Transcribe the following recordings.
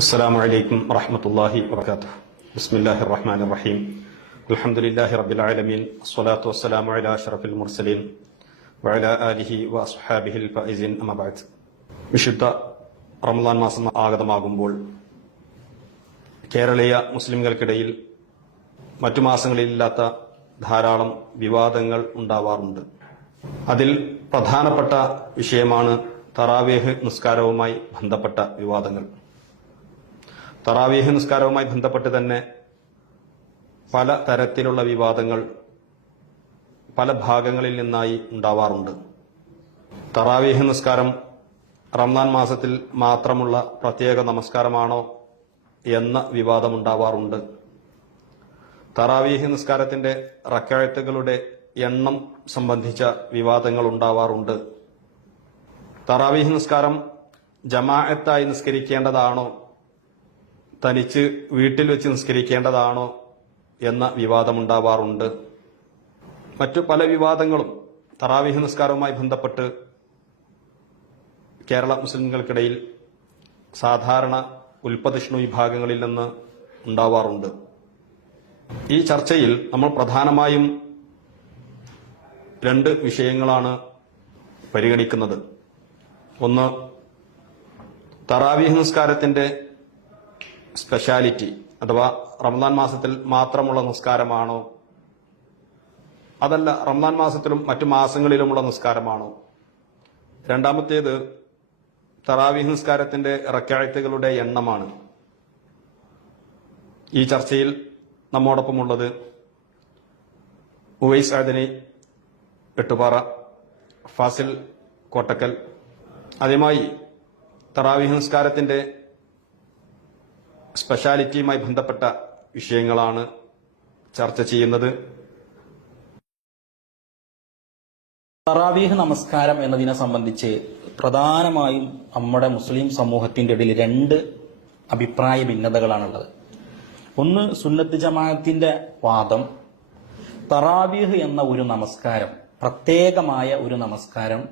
അസ്സലാമു അലൈക്കും വറഹ്മത്തുള്ളാഹി വബറകാതുഹു. ബിസ്മില്ലാഹിർ റഹ്മാനിർ റഹീം. അൽഹംദുലില്ലാഹി റബ്ബിൽ ആലമീൻ. വസ്സലാത്തു വസ്സലാമു അലാ അഷ്റഫിൽ മുർസലീൻ വഅലാ ആലിഹി വഅസ്ഹാബിഹിൽ ഫൈസിൻ. അമ്മാ ബഅദ്. വിശുദ്ധ റമളാൻ മാസം ആഗതമാകുമ്പോൾ കേരളീയ മുസ്ലിംകൾക്കിടയിൽ മറ്റു മാസങ്ങളിലില്ലാത്ത ധാരാളം വിവാദങ്ങൾ ഉണ്ടാവാറുണ്ട്. അതിൽ പ്രധാനപ്പെട്ട വിഷയമാണ് തറാവീഹ് നിസ്കാരവുമായി ബന്ധപ്പെട്ട വിവാദങ്ങൾ. തറാവീഹ് നിസ്കാരവുമായി ബന്ധപ്പെട്ട് തന്നെ പല തരത്തിലുള്ള വിവാദങ്ങൾ പല ഭാഗങ്ങളിൽ നിന്നായി ഉണ്ടാവാറുണ്ട്. തറാവീഹ് നിസ്കാരം റമദാൻ മാസത്തിൽ മാത്രമുള്ള പ്രത്യേക നമസ്കാരമാണോ എന്ന വിവാദമുണ്ടാവാറുണ്ട്. തറാവീഹ് നിസ്കാരത്തിന്റെ റക്അത്തുകളുടെ എണ്ണം സംബന്ധിച്ച വിവാദങ്ങൾ ഉണ്ടാവാറുണ്ട്. തറാവീഹ് നിസ്കാരം ജമാഅത്തായി നിസ്കരിക്കേണ്ടതാണോ, തനിച്ച് വീട്ടിൽ വെച്ച് നിസ്കരിക്കേണ്ടതാണോ എന്ന വിവാദമുണ്ടാവാറുണ്ട്. മറ്റു പല വിവാദങ്ങളും തറാവീഹ് നിസ്കാരവുമായി ബന്ധപ്പെട്ട് കേരള മുസ്ലിംകൾക്കിടയിൽ സാധാരണ ഉൽപ്പതിഷ്ണു വിഭാഗങ്ങളിൽ നിന്ന് ഉണ്ടാവാറുണ്ട്. ഈ ചർച്ചയിൽ നമ്മൾ പ്രധാനമായും രണ്ട് വിഷയങ്ങളാണ് പരിഗണിക്കുന്നത്. ഒന്ന്, തറാവീഹ് നിസ്കാരത്തിന്റെ സ്പെഷ്യാലിറ്റി അഥവാ റമദാൻ മാസത്തിൽ മാത്രമുള്ള നിസ്കാരമാണോ, അതല്ല റമദാൻ മാസത്തിലും മറ്റു മാസങ്ങളിലുമുള്ള നിസ്കാരമാണോ. രണ്ടാമത്തേത്, തറാവീഹ് നിസ്കാരത്തിന്റെ റക്അത്തുകളുടെ എണ്ണമാണ്. ഈ ചർച്ചയിൽ നമ്മോടൊപ്പമുള്ളത് ഉവൈസ് അദനി എട്ടുപാറ, ഫാസിൽ കോട്ടക്കൽ. ആദ്യമായി തറാവീഹ് നിസ്കാരത്തിന്റെ സ്പെഷ്യാലിറ്റിയുമായി ബന്ധപ്പെട്ട വിഷയങ്ങളാണ് ചർച്ച ചെയ്യുന്നത്. തറാവീഹ് നമസ്കാരം എന്നതിനെ സംബന്ധിച്ച് പ്രധാനമായും നമ്മുടെ മുസ്ലിം സമൂഹത്തിന്റെ ഇടയിൽ രണ്ട് അഭിപ്രായ ഭിന്നതകളാണുള്ളത്. ഒന്ന്, സുന്നത്ത് ജമാഅത്തിന്റെ വാദം തറാവീഹ് എന്ന ഒരു നമസ്കാരം, പ്രത്യേകമായ ഒരു നമസ്കാരം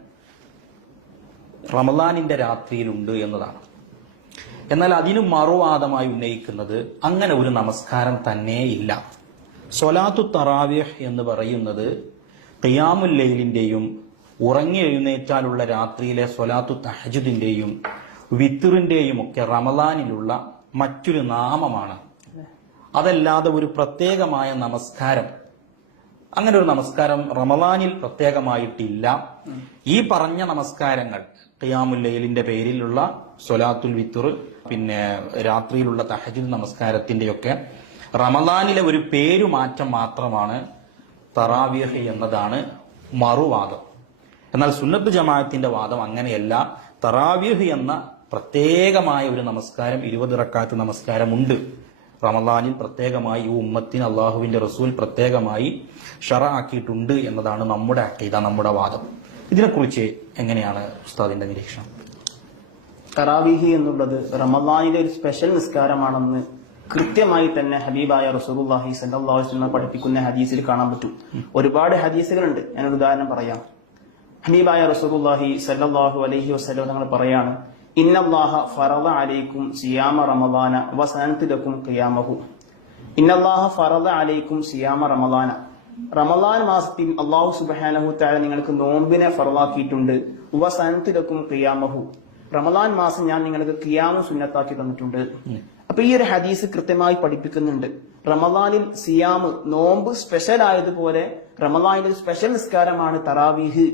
റമളാനിന്റെ രാത്രിയിലുണ്ട് എന്നതാണ്. എന്നാൽ അതിനു മറുവാദമായി ഉന്നയിക്കുന്നത് അങ്ങനെ ഒരു നമസ്കാരം തന്നെ ഇല്ല. സ്വലാത്തു തറാവീഹ് എന്ന് പറയുന്നത് ഖിയാമുൽ ലൈലിന്റെയും ഉറങ്ങി എഴുന്നേറ്റാലുള്ള രാത്രിയിലെ സ്വലാത്തു തഹജ്ജുദിന്റെയും വിത്റിന്റെയും ഒക്കെ റമളാനിലുള്ള മറ്റൊരു നാമമാണ്. അതല്ലാതെ ഒരു പ്രത്യേകമായ നമസ്കാരം, അങ്ങനെ ഒരു നമസ്കാരം റമളാനിൽ പ്രത്യേകമായിട്ടില്ല. ഈ പറഞ്ഞ നമസ്കാരങ്ങൾ ഖിയാമുൽ ലൈലിന്റെ പേരിലുള്ള സ്വലാത്തുൽ വിത്ർ, പിന്നെ രാത്രിയിലുള്ള തഹജ്ജുദ് നമസ്കാരത്തിന്റെയൊക്കെ റമളാനിലെ ഒരു പേരുമാറ്റം മാത്രമാണ് തറാവീഹ് എന്നതാണ് മറുവാദം. എന്നാൽ സുന്നത്ത് ജമാഅത്തിന്റെ വാദം അങ്ങനെയല്ല. തറാവീഹ് എന്ന പ്രത്യേകമായ ഒരു നമസ്കാരം, 20 റക്അത്ത് നമസ്കാരമുണ്ട് റമളാനിൽ. പ്രത്യേകമായി ഈ ഉമ്മത്തിന് അള്ളാഹുവിന്റെ റസൂൽ പ്രത്യേകമായി ശറഅാക്കിയിട്ടുണ്ട് എന്നതാണ് നമ്മുടെ അഖീദ, നമ്മുടെ വാദം. ഇതിനെക്കുറിച്ച് എങ്ങനെയാണ് ഉസ്താദിന്റെ നിരീക്ഷണം? തറാവീഹ് എന്നുള്ളത് റമളാനിലെ ഒരു സ്പെഷ്യൽ നിസ്കാരമാണെന്ന് കൃത്യമായി തന്നെ ഹബീബായ റസൂലുള്ളാഹി സ്വല്ലല്ലാഹു അലൈഹി വസല്ലം പഠിപ്പിക്കുന്ന ഹദീസിൽ കാണാൻ പറ്റും. ഒരുപാട് ഹദീസുകളുണ്ട്. ഞാനൊരു ഉദാഹരണം പറയാം. ഹബീബായ റസൂലുള്ളാഹി സ്വല്ലല്ലാഹു അലൈഹി വസല്ലം തങ്ങൾ പറയാണ്, ഇന്നല്ലാഹ ഫറള അലൈക്കും സിയാമ റമളാന വസനതു ലക്കും ഖിയാമഹു. ഇന്നല്ലാഹ ഫറള അലൈക്കും സിയാമ റമളാന, റമളാൻ മാസത്തിൽ അല്ലാഹു സുബ്ഹാനഹു തആല നിങ്ങൾക്ക് നോമ്പിനെ ഫറളാക്കിയിട്ടുണ്ട്. വസനതു ലക്കും ഖിയാമഹു, റമളാൻ മാസം ഞാൻ നിങ്ങൾക്ക് ഖിയാമു സുന്നത്താക്കി തന്നിട്ടുണ്ട്. അപ്പൊ ഈ ഒരു ഹദീസ് കൃത്യമായി പഠിപ്പിക്കുന്നുണ്ട്, റമളാനിൽ സിയാമ്, നോമ്പ് സ്പെഷ്യൽ ആയതുപോലെ റമളാനിൽ ഒരു സ്പെഷ്യൽ നിസ്കാരമാണ് തറാവീഹ്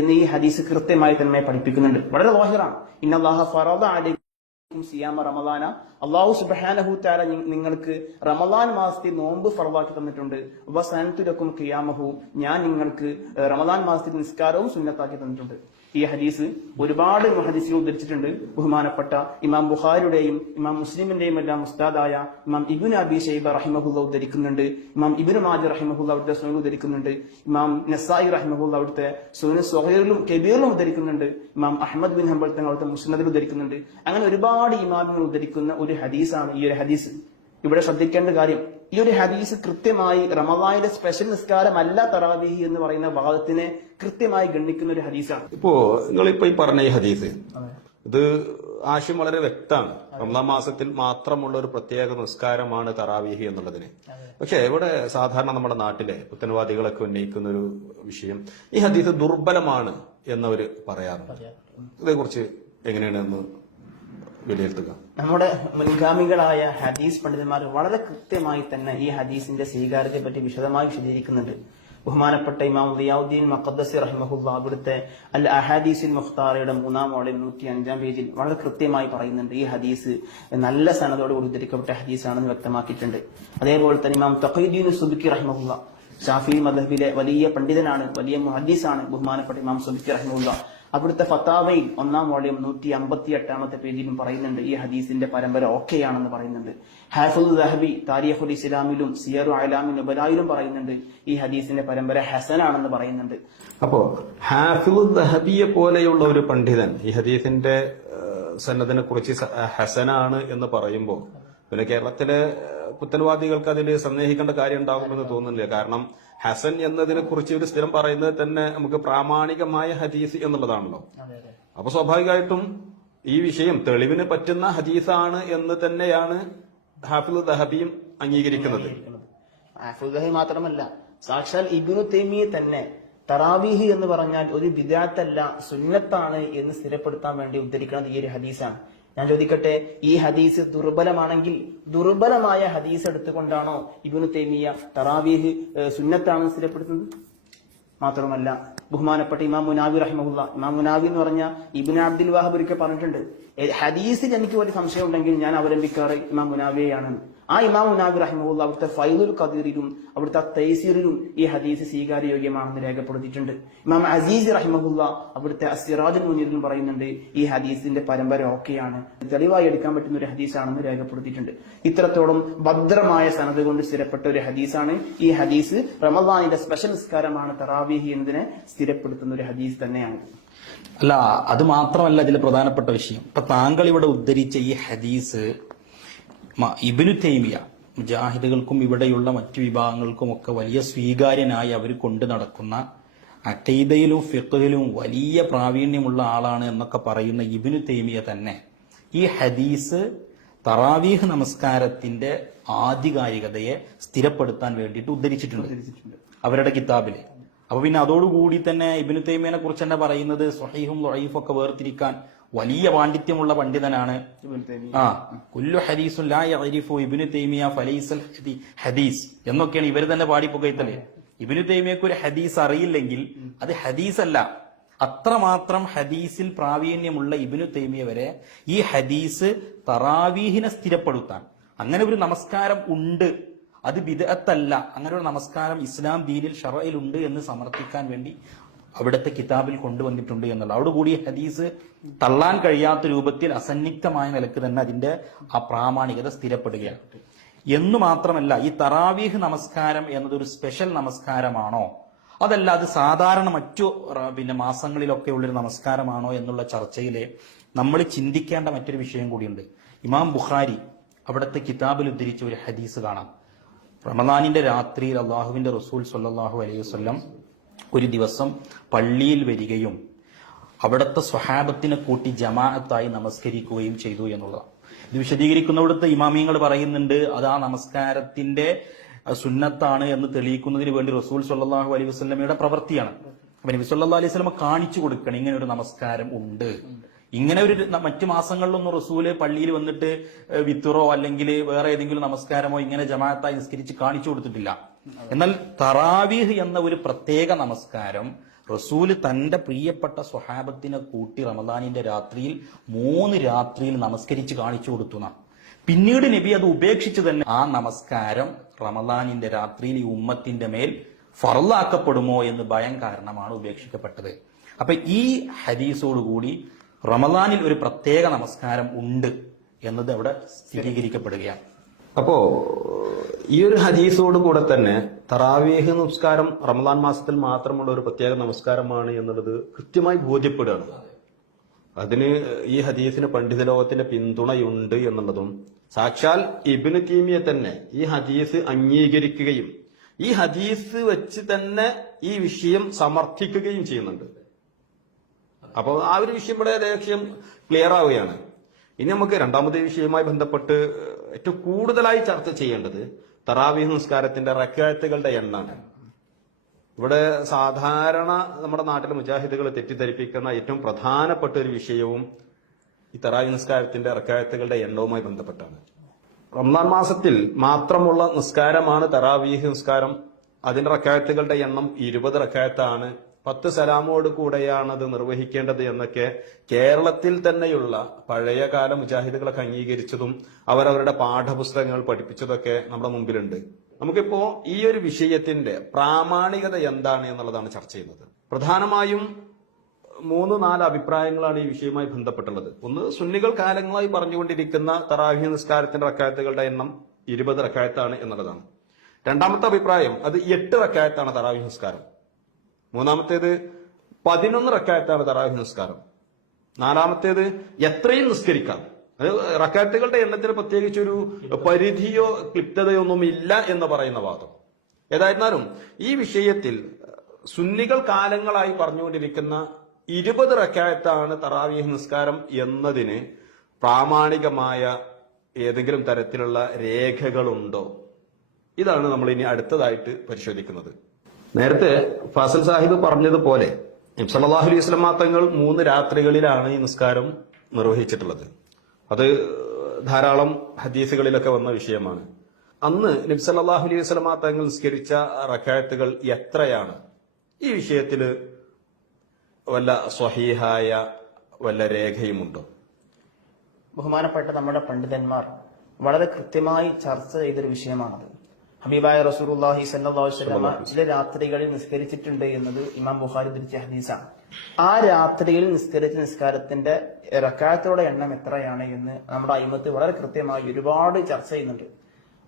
എന്ന് ഈ ഹദീസ് കൃത്യമായി തന്നെ പഠിപ്പിക്കുന്നുണ്ട്. വളരെ വാഹിറാണ്. ഇന്നല്ലാഹ ഫറള അലൈക്കും സിയാമ റമളാന, അല്ലാഹു സുബ്ഹാനഹു തആല നിങ്ങൾക്ക് റമളാൻ മാസത്തിൽ നോമ്പ് ഫർളാക്കി തന്നിട്ടുണ്ട്. വസനതു ലക്കും ഖിയാമഹു, ഞാൻ നിങ്ങൾക്ക് റമളാൻ മാസത്തിൽ നിസ്കാരവും സുന്നത്താക്കി തന്നിട്ടുണ്ട്. ഈ ഹദീസ് ഒരുപാട് ഹദീസുകൾ ഉദ്ധരിച്ചിട്ടുണ്ട്. ബഹുമാനപ്പെട്ട ഇമാം ബുഖാരിയുടെയും ഇമാം മുസ്ലിമിന്റെയും എല്ലാം ഉസ്താദായ ഇമാം ഇബ്നു അബി ശൈബ റഹിമഹുല്ല ഉദ്ധരിക്കുന്നുണ്ട്. ഇമാം ഇബ്നു മാജ റഹിമഹുല്ല അവിടുത്തെ സുനൻ ഉദ്ധരിക്കുന്നുണ്ട്. ഇമാം നസായി റഹിമഹുല്ല അവിടുത്തെ സുനൻ സ്വഗീറിലും കബീറിലും ഉദ്ധരിക്കുന്നുണ്ട്. ഇമാം അഹ്മദ് ബിൻ ഹംബൽ തങ്ങൾ അവിടുത്തെ മുസ്നദിൽ ഉദ്ധരിക്കുന്നുണ്ട്. അങ്ങനെ ഒരുപാട് ഇമാമുകൾ ഉദ്ധരിക്കുന്ന ഒരു ഹദീസാണ് ഈ ഒരു ഹദീസ്. ഇവിടെ ശ്രദ്ധിക്കേണ്ട കാര്യം, ഈ ഒരു ഹദീസ് കൃത്യമായി റമളാനിലെ സ്പെഷ്യൽ നിസ്കാരമല്ല തറാവീഹ് എന്ന് പറയുന്ന വാദത്തിനെ കൃത്യമായി ഗണ്ണിക്കുന്ന ഒരു ഹദീസാണ്. ഇപ്പോ നിങ്ങളിപ്പോ ഈ പറഞ്ഞ ഈ ഹദീസ് ഇത് ആശയം വളരെ വ്യക്തമാണ്. റമദാൻ മാസത്തിൽ മാത്രമുള്ള ഒരു പ്രത്യേക നിസ്കാരമാണ് തറാവീഹ് എന്നുള്ളതിന്. പക്ഷെ ഇവിടെ സാധാരണ നമ്മുടെ നാട്ടിലെ പുത്തൻവാദികളൊക്കെ ഉന്നയിക്കുന്ന ഒരു വിഷയം, ഈ ഹദീസ് ദുർബലമാണ് എന്നവര് പറയാറുണ്ട്. ഇതേക്കുറിച്ച് എങ്ങനെയാണെന്ന് വിലയിരുത്തുക? നമ്മുടെ മുൻഗാമികളായ ഹദീസ് പണ്ഡിതന്മാർ വളരെ കൃത്യമായി തന്നെ ഈ ഹദീസിന്റെ സ്വീകാര്യതയെ പറ്റി വിശദമായി വിശദീകരിക്കുന്നുണ്ട്. ബഹുമാനപ്പെട്ട ഇമാം ദിയാഉദ്ദീൻ മഖദ്ദസി റഹിമഹുല്ലാഹ് അവിടുത്തെ അൽ അഹാദീസുൽ മുഖ്താറയുടെ 3-ാം വോളിയം 105-ാം പേജിൽ വളരെ കൃത്യമായി പറയുന്നുണ്ട് ഈ ഹദീസ് നല്ല സനദോട് കൂടി ഉദ്ധരിക്കപ്പെട്ട ഹദീസാണെന്ന് വ്യക്തമാക്കിയിട്ടുണ്ട്. അതേപോലെ തന്നെ ഇമാം തഖീദ്ദീൻ സുബ്കി റഹിമഹുല്ലാഹ് ഷാഫി മദ്ഹബിലെ വലിയ പണ്ഡിതനാണ്, വലിയ മുഹദ്ദിസാണ് ബഹുമാനപ്പെട്ട ഇമാം സുബ്കി റഹിമഹുല്ലാഹ്. അവിടുത്തെ ഫത്താവയിൽ 1-ാം വോളിയം 158-ാമത്തെ പേജിലും പറയുന്നുണ്ട് ഈ ഹദീസിന്റെ പരമ്പര ഓക്കെയാണെന്ന് പറയുന്നുണ്ട്. ഹാഫിദ് ദഹബി താരിഖുൽ ഇസ്ലാമിലും സിയറു അലാമിൻ നുബലായിലും പറയുന്നുണ്ട് ഈ ഹദീസിന്റെ പരമ്പര ഹസനാണെന്ന് പറയുന്നുണ്ട്. അപ്പോ ഹാഫിദ് ദഹബിയെ പോലെയുള്ള ഒരു പണ്ഡിതൻ ഈ ഹദീസിന്റെ സന്നദിനെ കുറിച്ച് ഹസനാണ് എന്ന് പറയുമ്പോൾ പിന്നെ കേരളത്തിലെ പുത്തൻവാദികൾക്ക് അതിൽ സന്ദേഹിക്കേണ്ട കാര്യം ഉണ്ടാകുമെന്ന് തോന്നുന്നില്ല. കാരണം ഹസൻ എന്നതിനെ കുറിച്ച് ഒരു സ്ഥിരം പറയുന്നത് തന്നെ നമുക്ക് പ്രാമാണികമായ ഹദീസ് എന്നുള്ളതാണല്ലോ. അപ്പൊ സ്വാഭാവികമായിട്ടും ഈ വിഷയം തെളിവിന് പറ്റുന്ന ഹദീസാണ് എന്ന് തന്നെയാണ് ഹാഫിദ് ദഹബിയും അംഗീകരിക്കുന്നത്. ഹാഫിദ് ദഹബി മാത്രമല്ല, സാക്ഷാൽ ഇബ്നു തൈമിയ്യ തന്നെ തറാവീഹ് എന്ന് പറഞ്ഞാൽ ഒരു ബിദ്അത്തല്ല സുന്നത്താണ് എന്ന് സ്ഥിരപ്പെടുത്താൻ വേണ്ടി ഉദ്ധരിക്കുന്നത് ഈ ഒരു ഹദീസാണ്. ഞാൻ ചോദിക്കട്ടെ, ഈ ഹദീസ് ദുർബലമാണെങ്കിൽ ദുർബലമായ ഹദീസ് എടുത്തുകൊണ്ടാണോ ഇബ്നു തൈമിയ്യ തറാവീഹ് സുന്നത്താണെന്ന് സ്ഥിരപ്പെടുത്തുന്നത്? മാത്രമല്ല ബഹുമാനപ്പെട്ട ഇമാം മുനാവി റഹിമഹുല്ലാഹ്, ഇമാം മുനാവി എന്ന് പറഞ്ഞ ഇബ്നു അബ്ദുൽ വഹാബ് ഒരിക്കൽ പറഞ്ഞിട്ടുണ്ട്, ഹദീസിൽ എനിക്ക് ഒരു സംശയം ഉണ്ടെങ്കിൽ ഞാൻ അവലംബിക്കാറ് ഇമാം മുനാവിയെയാണ്. ആ ഇമാം മുനാവി റഹിമഹുല്ലാഹ് അവിടുത്തെ ഫൈലുൽ ഖദീറിലും അവിടുത്തെ തൈസീറിലും ഈ ഹദീസ് സ്വീകാര്യയോഗ്യമാണെന്ന് രേഖപ്പെടുത്തിയിട്ടുണ്ട്. ഇമാം അസീസ് റഹിമഹുല്ലാഹ് അവിടുത്തെ അസ്സിറാജുൽ മുനീറിലും പറയുന്നുണ്ട് ഈ ഹദീസിന്റെ പരമ്പര ഓക്കെയാണ്, തെളിവായി എടുക്കാൻ പറ്റുന്ന ഒരു ഹദീസാണെന്ന് രേഖപ്പെടുത്തിയിട്ടുണ്ട്. ഇത്രത്തോളം ഭദ്രമായ സനദ് കൊണ്ട് സ്ഥിരപ്പെട്ട ഒരു ഹദീസാണ് ഈ ഹദീസ്. റമദാനിന്റെ സ്പെഷ്യൽ നിസ്കാരമാണ് തറാവീഹ് എന്നതിനെ സ്ഥിരപ്പെടുത്തുന്ന ഒരു ഹദീസ് തന്നെയാണ്. അല്ല, അത് മാത്രമല്ല ഇതിൽ പ്രധാനപ്പെട്ട വിഷയം. ഇപ്പൊ താങ്കൾ ഇവിടെ ഉദ്ധരിച്ച ഈ ഹദീസ് ഇബ്നു തൈമിയ്യ മുജാഹിദുകൾക്കും ഇവിടെയുള്ള മറ്റു വിഭാഗങ്ങൾക്കുമൊക്കെ വലിയ സ്വീകാര്യനായി അവർ കൊണ്ടു നടക്കുന്ന അഖീദയിലും ഫിഖ്ഹിലും വലിയ പ്രാവീണ്യമുള്ള ആളാണ് എന്നൊക്കെ പറയുന്ന ഇബ്നു തൈമിയ്യ തന്നെ ഈ ഹദീസ് തറാവീഹ് നമസ്കാരത്തിന്റെ ആധികാരികതയെ സ്ഥിരപ്പെടുത്താൻ വേണ്ടിയിട്ട് ഉദ്ധരിച്ചിട്ടുണ്ട് അവരുടെ കിതാബില്. അപ്പൊ പിന്നെ അതോടുകൂടി തന്നെ ഇബ്നു തൈമിയ്യനെ കുറിച്ച് തന്നെ പറയുന്നത് സ്വഹീഹും ദഈഫും ഒക്കെ വേർതിരിക്കാൻ വലിയ പാണ്ഡിത്യമുള്ള പണ്ഡിതനാണ്. കുല്ലു ഹദീസുൻ ലാ യഅരിഫു ഇബ്നു തൈമിയ്യ ഫലൈസൽ ഹദീസ് എന്നൊക്കെയാണ് ഇവർ തന്നെ പാടിപ്പുകയത്തല്ലേ. ഇബ്നു തൈമിയ്യക്ക് ഒരു ഹദീസ് അറിയില്ലെങ്കിൽ അത് ഹദീസ് അല്ല. അത്രമാത്രം ഹദീസിൽ പ്രാവീണ്യമുള്ള ഇബ്നു തൈമിയ്യ വരെ ഈ ഹദീസ് തറാവീഹിനെ സ്ഥിരപ്പെടുത്താൻ, അങ്ങനെ ഒരു നമസ്കാരം ഉണ്ട്, അത് ബിദ്അത്തല്ല, അങ്ങനെ ഒരു നമസ്കാരം ഇസ്ലാം ദീനിൽ ശറഇൽ ഉണ്ട് എന്ന് സമർത്ഥിക്കാൻ വേണ്ടി അവിടുത്തെ കിതാബിൽ കൊണ്ടുവന്നിട്ടുണ്ട് എന്നുള്ള അതോടുകൂടി ഹദീസ് തള്ളാൻ കഴിയാത്ത രൂപത്തിൽ അസന്നിഗ്ധമായ നിലക്ക് തന്നെ അതിന്റെ ആ പ്രാമാണികത സ്ഥിരപ്പെടുകയാണ്. എന്നു മാത്രമല്ല, ഈ തറാവീഹ് നമസ്കാരം എന്നതൊരു സ്പെഷ്യൽ നമസ്കാരമാണോ അതല്ല അത് സാധാരണ മറ്റു മാസങ്ങളിലൊക്കെ ഉള്ളൊരു നമസ്കാരമാണോ എന്നുള്ള ചർച്ചയിലെ നമ്മൾ ചിന്തിക്കേണ്ട മറ്റൊരു വിഷയം കൂടിയുണ്ട്. ഇമാം ബുഖാരി അവിടുത്തെ കിതാബിൽ ഉദ്ധരിച്ച ഒരു ഹദീസ് കാണാം. റമദാനിന്റെ രാത്രിയിൽ അള്ളാഹുവിന്റെ റസൂൽ സ്വല്ലല്ലാഹു അലൈഹി വസല്ലം ഒരു ദിവസം പള്ളിയിൽ വരികയും അവിടുത്തെ സ്വഹാബത്തിനെ കൂട്ടി ജമാഅത്തായി നമസ്കരിക്കുകയും ചെയ്തു എന്നുള്ളതാണ്. ഇത് വിശദീകരിക്കുന്നവിടുത്തെ ഇമാമിയങ്ങൾ പറയുന്നുണ്ട് അത് ആ നമസ്കാരത്തിന്റെ സുന്നത്താണ് എന്ന് തെളിയിക്കുന്നതിന് വേണ്ടി റസൂൽ സ്വല്ലല്ലാഹു അലൈഹി വസല്ലമയുടെ പ്രവൃത്തിയാണ്. അപ്പൊ നബി സല്ലല്ലാഹു അലൈഹി വസല്ലമ കാണിച്ചു കൊടുക്കണം ഇങ്ങനെ ഒരു നമസ്കാരം ഉണ്ട്. ഇങ്ങനെ ഒരു മറ്റു മാസങ്ങളിലൊന്നും റസൂല് പള്ളിയിൽ വന്നിട്ട് വിത്തുറോ അല്ലെങ്കിൽ വേറെ ഏതെങ്കിലും നമസ്കാരമോ ഇങ്ങനെ ജമാഅത്തായി നിസ്കരിച്ച് കാണിച്ചു കൊടുത്തിട്ടില്ല. എന്നാൽ തറാവീഹ് എന്ന ഒരു പ്രത്യേക നമസ്കാരം റസൂല് തന്റെ പ്രിയപ്പെട്ട സ്വഹാബത്തിനെ കൂട്ടി റമദാനിന്റെ രാത്രിയിൽ 3 രാത്രിയിൽ നമസ്കരിച്ച് കാണിച്ചു കൊടുത്തു. പിന്നീട് നബി അത് ഉപേക്ഷിച്ച് തന്നെ ആ നമസ്കാരം റമദാനിന്റെ രാത്രിയിൽ ഈ ഉമ്മത്തിന്റെ മേൽ ഫർളാക്കപ്പെടുമോ എന്ന് ഭയം കാരണമാണ് ഉപേക്ഷിക്കപ്പെട്ടത്. അപ്പൊ ഈ ഹദീസോടുകൂടി റമദാനിൽ ഒരു പ്രത്യേക നമസ്കാരം ഉണ്ട് എന്നത് അവിടെ സ്ഥിരീകരിക്കപ്പെടുകയാണ്. അപ്പോ ഈ ഒരു ഹദീസോട് കൂടെ തന്നെ തറാവീഹ് നമസ്കാരം റമദാൻ മാസത്തിൽ മാത്രമുള്ള ഒരു പ്രത്യേക നമസ്കാരമാണ് എന്നുള്ളത് കൃത്യമായി ബോധ്യപ്പെടുകയാണ്. അതിന് ഈ ഹദീസിന് പണ്ഡിത ലോകത്തിന്റെ പിന്തുണയുണ്ട് എന്നുള്ളതും സാക്ഷാൽ ഇബ്നു തൈമിയ്യ തന്നെ ഈ ഹദീസ് അംഗീകരിക്കുകയും ഈ ഹദീസ് വെച്ച് തന്നെ ഈ വിഷയം സമർത്ഥിക്കുകയും ചെയ്യുന്നുണ്ട്. അപ്പോൾ ആ ഒരു വിഷയം ഇവിടെ ലക്ഷ്യം ക്ലിയർ ആവുകയാണ്. ഇനി നമുക്ക് രണ്ടാമത്തെ വിഷയവുമായി ബന്ധപ്പെട്ട് ഏറ്റവും കൂടുതലായി ചർച്ച ചെയ്യേണ്ടത് തറാവീഹ് നിസ്കാരത്തിന്റെ റക്അത്തുകളുടെ എണ്ണമാണ്. ഇവിടെ സാധാരണ നമ്മുടെ നാട്ടിലെ മുജാഹിദുകൾ തെറ്റിദ്ധരിപ്പിക്കുന്ന ഏറ്റവും പ്രധാനപ്പെട്ട ഒരു വിഷയവും ഈ തറാവീഹ് നിസ്കാരത്തിന്റെ റക്അത്തുകളുടെ എണ്ണവുമായി ബന്ധപ്പെട്ടാണ്. റമദാൻ മാസത്തിൽ മാത്രമുള്ള നിസ്കാരമാണ് തറാവീഹ് നിസ്കാരം. അതിന്റെ റക്അത്തുകളുടെ എണ്ണം 20 റക്അത്താണ്. 10 സലാമോട് കൂടെയാണ് അത് നിർവഹിക്കേണ്ടത് എന്നൊക്കെ കേരളത്തിൽ തന്നെയുള്ള പഴയകാല മുജാഹിദുകളൊക്കെ അംഗീകരിച്ചതും അവരവരുടെ പാഠപുസ്തകങ്ങൾ പഠിപ്പിച്ചതൊക്കെ നമ്മുടെ മുമ്പിലുണ്ട്. നമുക്കിപ്പോ ഈ ഒരു വിഷയത്തിന്റെ പ്രാമാണികത എന്താണ് എന്നുള്ളതാണ് ചർച്ച ചെയ്യുന്നത്. പ്രധാനമായും 3-4 അഭിപ്രായങ്ങളാണ് ഈ വിഷയവുമായി ബന്ധപ്പെട്ടുള്ളത്. ഒന്ന്, സുന്നികൾ കാലങ്ങളായി പറഞ്ഞുകൊണ്ടിരിക്കുന്ന തറാവീഹ് നിസ്കാരത്തിന്റെ റക്അത്തുകളുടെ എണ്ണം 20 റക്അത്താണ് എന്നുള്ളതാണ്. രണ്ടാമത്തെ അഭിപ്രായം അത് 8 റക്അത്താണ് തറാവീഹ് നിസ്കാരം. മൂന്നാമത്തേത് 11 റക്അത്താണ് തറാവീഹ് നിസ്കാരം. നാലാമത്തേത് എത്രയും നിസ്കരിക്കാം. അത് റക്അത്തുകളുടെ എണ്ണത്തിന് പ്രത്യേകിച്ചൊരു പരിധിയോ ക്ലിപ്തതയോ ഒന്നും ഇല്ല എന്ന് പറയുന്ന വാദം. ഏതായിരുന്നാലും ഈ വിഷയത്തിൽ സുന്നികൾ കാലങ്ങളായി പറഞ്ഞുകൊണ്ടിരിക്കുന്ന 20 റക്അത്താണ് തറാവീഹ് നിസ്കാരം എന്നതിന് പ്രാമാണികമായ ഏതെങ്കിലും തരത്തിലുള്ള രേഖകളുണ്ടോ? ഇതാണ് നമ്മൾ ഇനി അടുത്തതായിട്ട് പരിശോധിക്കുന്നത്. നേരത്തെ ഫാസിൽ സാഹിബ് പറഞ്ഞതുപോലെ നബി സല്ലല്ലാഹു അലൈഹി വസല്ലം തങ്ങൾ 3 രാത്രികളിലാണ് ഈ നിസ്കാരം നിർവഹിച്ചിട്ടുള്ളത്. അത് ധാരാളം ഹദീസുകളിലൊക്കെ വന്ന വിഷയമാണ്. അന്ന് നബി സല്ലല്ലാഹു അലൈഹി വസല്ലം തങ്ങൾ നിസ്കരിച്ച റക്അത്തുകൾ എത്രയാണ്? ഈ വിഷയത്തിൽ വല്ല സ്വഹീഹായ വല്ല രേഖയുമുണ്ടോ? ബഹുമാനപ്പെട്ട നമ്മുടെ പണ്ഡിതന്മാർ വളരെ കൃത്യമായി ചർച്ച ചെയ്തൊരു വിഷയമാണത്. ഹബീബായ റസൂലുള്ളാഹി സ്വല്ലല്ലാഹു അലൈഹി വസല്ലം ചില രാത്രികളിൽ നിസ്കരിച്ചിട്ടുണ്ട് എന്നത് ഇമാം ബുഖാരി ഉദ്ധരിച്ച ഹദീസാണ്. ആ രാത്രിയിൽ നിസ്കരിച്ച നിസ്കാരത്തിന്റെ റക്അത്തുകളുടെ എണ്ണം എത്രയാണ് എന്ന് നമ്മുടെ അയിമത്ത് വളരെ കൃത്യമായി ഒരുപാട് ചർച്ച ചെയ്യുന്നുണ്ട്.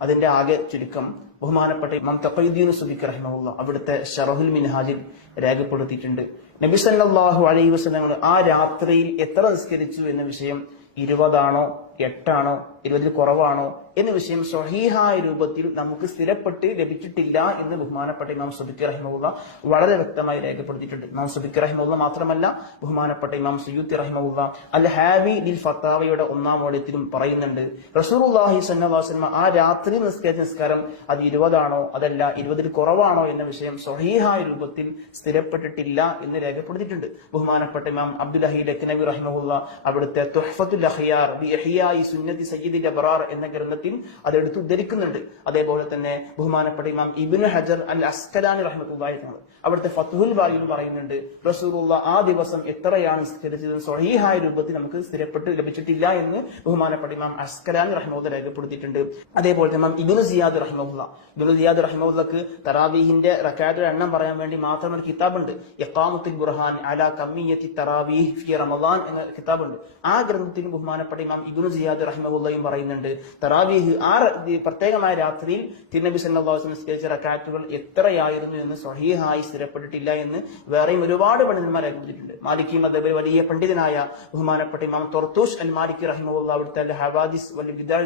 അതിന്റെ ആകെ ചുരുക്കം ബഹുമാനപ്പെട്ട ഇമാം തഖീയുദ്ദീൻ സുബിക്കി റഹിമഹുല്ലാഹ് അവിടുത്തെ ശറഹുൽ മിൻഹാജിൽ രേഖപ്പെടുത്തിയിട്ടുണ്ട്. നബി സല്ലല്ലാഹു അലൈഹി വസല്ലം ആ രാത്രിയിൽ എത്ര നിസ്കരിച്ചു എന്ന വിഷയം 20 ആണോ 8 ആണോ 20 കുറവാണോ എന്ന വിഷയം സ്വഹീഹായ രൂപത്തിൽ നമുക്ക് സ്ഥിരപ്പെട്ട് ലഭിച്ചിട്ടില്ല എന്ന് ബഹുമാനപ്പെട്ട ഇമാം സുബിക്കി റഹിമഹുല്ലാഹ് വളരെ വ്യക്തമായി രേഖപ്പെടുത്തിയിട്ടുണ്ട്. ഇമാം സുബിക്കി റഹിമഹുല്ലാഹ് മാത്രമല്ല, ബഹുമാനപ്പെട്ട ഇമാം സുയൂത്തി റഹിമഹുല്ലാഹ് അൽ ഹാവി ലിൽ ഫത്താവയുടെ 1-ാം വോള്യത്തിലും പറയുന്നുണ്ട്, റസൂലുള്ളാഹി സ്വല്ലല്ലാഹു അലൈഹി വസല്ലം ആ രാത്രി നിസ്കരിച്ച നിസ്കാരം അത് 20 ആണോ അതല്ല 20 കുറവാണോ എന്ന വിഷയം സ്വഹീഹായ രൂപത്തിൽ സ്ഥിരപ്പെട്ടിട്ടില്ല എന്ന് രേഖപ്പെടുത്തിയിട്ടുണ്ട്. ബഹുമാനപ്പെട്ട ഇമാം അബ്ദുൽ ഹഈ ലഖ്നവി റഹിമഹുല്ലാഹ് അവിടുത്തെ തുഹ്ഫത്തുൽ അഖ്യാർ ബി ഇഹ്യാഇ സുന്നത്തി സയ്യിദിൽ അബ്റാർ എന്ന ഗ്രന്ഥത്തിൽ അതെടുത്ത് ഉദ്ധരിക്കുന്നുണ്ട്. അതേപോലെ തന്നെ ബഹുമാനപ്പെട്ട ഇമാം ഇബ്നു ഹജർ അൽ അസ്കലാനി റഹ്മത്തുള്ളാഹി തആല അവിടുത്തെ ഫത്ഹുൽ ബാരിയിൽ പറയുന്നുണ്ട്, റസൂലുള്ളാഹ് ആ ദിവസം എത്രയാണ് നിസ്കരിച്ചത് സ്വഹീഹായ രൂപത്തിൽ നമുക്ക് സ്ഥിരപ്പെട്ട് ലഭിച്ചിട്ടില്ല എന്ന് ബഹുമാനപ്പെട്ട ഇമാം അസ്കലാനി റഹ്മത്തുള്ളാഹി രേഖപ്പെടുത്തിയിട്ടുണ്ട്. അതേപോലെ തന്നെ ഇമാം ഇബ്നു സിയാദ് റഹ്മത്തുള്ളാഹിക്ക് തറാവീഹിന്റെ റക്അത്തുകളുടെ എണ്ണം പറയാൻ വേണ്ടി മാത്രം ഒരു കിതാബുണ്ട്, ഇഖാമത്തുൽ ബുർഹാൻ അലാ കമ്മിയത്തി തറാവീഹ് ഫി റമളാൻ എന്ന കിതാബുണ്ട്. ആ ഗ്രന്ഥത്തിൽ ബഹുമാനപ്പെട്ട ഇമാം ഇബ്നു സിയാദ് റഹ്മത്തുള്ളാഹിയും പറയുന്നുണ്ട്, തറാവീഹ് ആ പ്രത്യേകമായ രാത്രിയിൽ തിരുനബി സല്ലല്ലാഹു അലൈഹി വസല്ലം നിസ്കരിച്ച റക്അത്തുകൾ എത്രയായിരുന്നു എന്ന് സ്വഹീഹായി സ്ഥിരപ്പെട്ടിട്ടില്ല എന്ന് വേറെയും ഒരുപാട് പണ്ഡിതന്മാർ രേഖപ്പെടുത്തിയിട്ടുണ്ട്. മാലിക്കി മദ്ഹബിലെ വലിയ പണ്ഡിതനായ ബഹുമാനപ്പെട്ട ഇമാം തുർത്തൂഷ് അൽ മാലിക്കി റഹിമഹുല്ലാഹ് അവിടുത്തെ അൽ ഹവാദിസ് വൽ ബിദഅ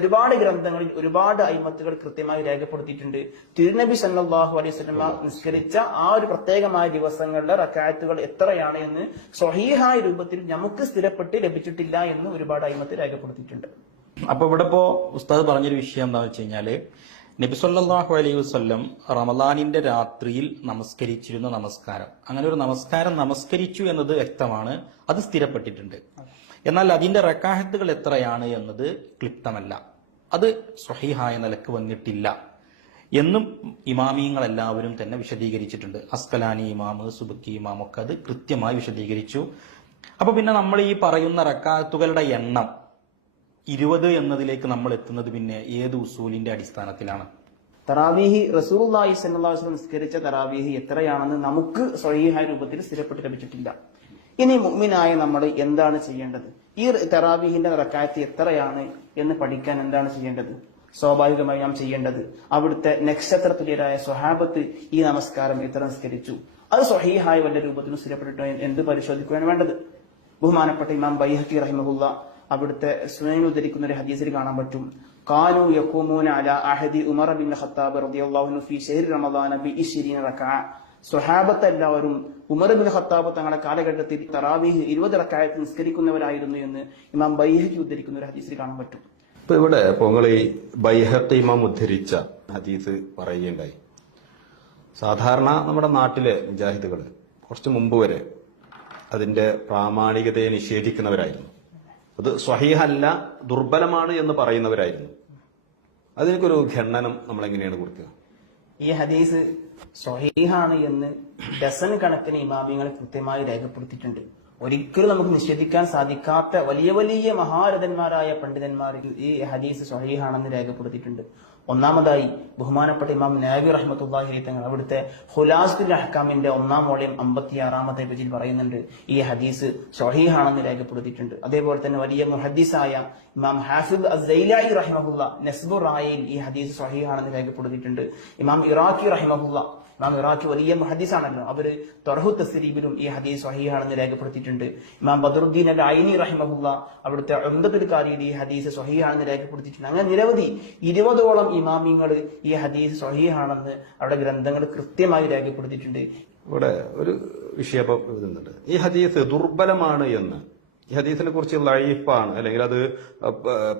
ഒരുപാട് ഗ്രന്ഥങ്ങളിൽ ഒരുപാട് അയിമത്തുകൾ കൃത്യമായി രേഖപ്പെടുത്തിയിട്ടുണ്ട്. തിരുനബി സല്ലല്ലാഹു അലൈഹി വസല്ലം നിസ്കരിച്ച ആ ഒരു പ്രത്യേകമായ ദിവസങ്ങളിലെ റക്അത്തുകൾ എത്രയാണ് എന്ന് സ്വഹീഹായ രൂപത്തിൽ നമുക്ക് സ്ഥിരപ്പെട്ട് ലഭിച്ചിട്ടില്ല എന്ന് ഒരുപാട് അയിമത്ത് രേഖപ്പെടുത്തിയിട്ടുണ്ട്. അപ്പൊ ഇവിടെ ഇപ്പോ ഉസ്താദ് പറഞ്ഞൊരു വിഷയം എന്താണെന്ന് വെച്ച് കഴിഞ്ഞാല് നബി സല്ലല്ലാഹു അലൈഹി വസല്ലം റമളാനിന്റെ രാത്രിയിൽ നമസ്കരിച്ചിരുന്ന നമസ്കാരം, അങ്ങനെ ഒരു നമസ്കാരം നമസ്കരിച്ചു എന്നത് വ്യക്തമാണ്, അത് സ്ഥിരപ്പെട്ടിട്ടുണ്ട്. എന്നാൽ അതിന്റെ റക്അത്തുകൾ എത്രയാണ് എന്നത് ക്ലിപ്തമല്ല, അത് സ്വഹീഹായ നിലക്ക് വന്നിട്ടില്ല എന്നും ഇമാമിയങ്ങൾ എല്ലാവരും തന്നെ വിശദീകരിച്ചിട്ടുണ്ട്. അസ്കലാനി ഇമാം, സുബക്കി ഇമാം ഒക്കെ അത് കൃത്യമായി വിശദീകരിച്ചു. അപ്പൊ പിന്നെ നമ്മൾ ഈ പറയുന്ന റക്അത്തുകളുടെ എണ്ണം 20 എന്നതിലേക്ക് നമ്മൾ എത്തുന്നത് പിന്നെ ഏത് ഉസൂലിന്റെ അടിസ്ഥാനത്തിലാണ്? തറാവീഹ് റസൂലുള്ളാഹി സ്വല്ലല്ലാഹു അലൈഹി വസല്ലം നിസ്കരിച്ച തറാവീഹ് എത്രയാണെന്ന് നമുക്ക് സ്വഹീഹായ രൂപത്തിൽ സ്ഥിരപ്പെട്ട് ലഭിച്ചിട്ടില്ല. ഇനി മുഅ്മിനായ നമ്മൾ എന്താണ് ചെയ്യേണ്ടത്? ഈ തറാവീഹിന്റെ റക്അത്ത് എത്രയാണ് എന്ന് പഠിക്കാൻ എന്താണ് ചെയ്യേണ്ടത്? സ്വാഭാവികമായി നാം ചെയ്യേണ്ടത് അവിടുത്തെ നക്ഷത്ര തുല്യരായ സ്വഹാബത്ത് ഈ നമസ്കാരം എത്ര നിസ്കരിച്ചു, അത് സ്വഹീഹായ വല്ല രൂപത്തിലും സ്ഥിരപ്പെട്ടിട്ടോ എന്ത് പരിശോധിക്കുകയാണ് വേണ്ടത്. ബഹുമാനപ്പെട്ട ഇമാം ബൈഹഖി റഹിമഹുല്ലാഹ് അവിടുത്തെ സുനനിൽ ഉദ്ധരിക്കുന്ന ഒരു ഹദീസിൽ കാണാൻ പറ്റും, കാനു യഖൂമൂന അലാ അഹദി ഉമർ ബിൻ ഖത്താബ് റളിയല്ലാഹു അൻഹു ഫീ ശഹ്രി റമളാന ബി 20 റക്അ. സ്വഹാബത്ത് എല്ലാവരും ഉമർ ഇബ്നു ഖത്താബ് തങ്ങളുടെ കാലഘട്ടത്തിൽ തറാവീഹ് 20 റക്അത്ത് നിസ്കരിക്കുന്നവരായിരുന്നു എന്ന് ഇമാം ബൈഹഖി ഉദ്ധരിക്കുന്ന ഒരു ഹദീസിൽ കാണാൻ പറ്റും. ഇപ്പൊ ഇവിടെ നിങ്ങൾ ഈ ബൈഹഖി ഇമാം ഉദ്ധരിച്ച ഹദീസ് പറയുകയുണ്ടായി. സാധാരണ നമ്മുടെ നാട്ടിലെ മുജാഹിദുകൾ കുറച്ച് മുമ്പ് വരെ അതിന്റെ പ്രാമാണികതയെ നിഷേധിക്കുന്നവരായിരുന്നു. അത് സ്വഹീഹല്ല, ദുർബലമാണ് എന്ന് പറയുന്നവരായിരുന്നു. അതിനൊരു ഖണ്ഡനം നമ്മൾ എങ്ങനെയാണ് കൊടുക്കുക? ഈ ഹദീസ് സ്വഹീഹാണ് എന്ന് ഡസൻ കണക്കിന് ഇമാമിങ്ങൾ കൃത്യമായി രേഖപ്പെടുത്തിയിട്ടുണ്ട്. ഒരിക്കലും നമുക്ക് നിഷേധിക്കാൻ സാധിക്കാത്ത വലിയ വലിയ മഹാരഥന്മാരായ പണ്ഡിതന്മാർ ഈ ഹദീസ് സ്വഹീഹാണെന്ന് രേഖപ്പെടുത്തിയിട്ടുണ്ട്. ഒന്നാമതായി ബഹുമാനപ്പെട്ട ഇമാം നവവി റഹ്മത്തുള്ളാഹി അലൈഹി തങ്ങൾ അവിടുത്തെ ഖുലാസത്തുൽ അഹ്കാമിന്റെ 1-ാം വോളിയം 56-ാമത്തെ പേജിൽ പറയുന്നുണ്ട് ഈ ഹദീസ് സ്വഹീഹാണെന്ന് രേഖപ്പെടുത്തിയിട്ടുണ്ട്. അതേപോലെ തന്നെ വലിയ മുഹദ്ദിസായ ഇമാം ഹാഫിദ് അസ്സൈലായി റഹിമഹുല്ല നസ്ബുർ റായിൽ ഈ ഹദീസ് സ്വഹീഹാണെന്ന് രേഖപ്പെടുത്തിയിട്ടുണ്ട്. ഇമാം ഇറാഖി റഹിമഹുല്ല, ഇമാം ഇറാഖി വലിയ മുഹദ്ദിസാണല്ലോ, അവര് തർഹു തസ്രീബിലും ഈ ഹദീസ് സ്വഹീഹാണെന്ന് രേഖപ്പെടുത്തിയിട്ടുണ്ട്. ഇമാം ബദറുദ്ദീൻ അൽ ഐനി റഹിമഹുല്ല അവിടുത്തെ ഉംദത്തുൽ ഖാരിയിൽ ഈ ഹദീസ് സ്വഹീഹാണെന്ന് രേഖപ്പെടുത്തിയിട്ടുണ്ട്. അങ്ങനെ നിരവധി 20ഓളം ഇമാമിങ്ങൾ ഈ ഹദീസ് സ്വഹീഹാണെന്ന് അവരുടെ ഗ്രന്ഥങ്ങൾ കൃത്യമായി രേഖപ്പെടുത്തിയിട്ടുണ്ട്. ഇവിടെ ഒരു വിഷയം ഇതുണ്ട്. ഈ ഹദീസ് ദുർബലമാണ് എന്ന്, ഈ ഹദീസിനെ കുറിച്ച് ലൈഫാണ് അല്ലെങ്കിൽ അത്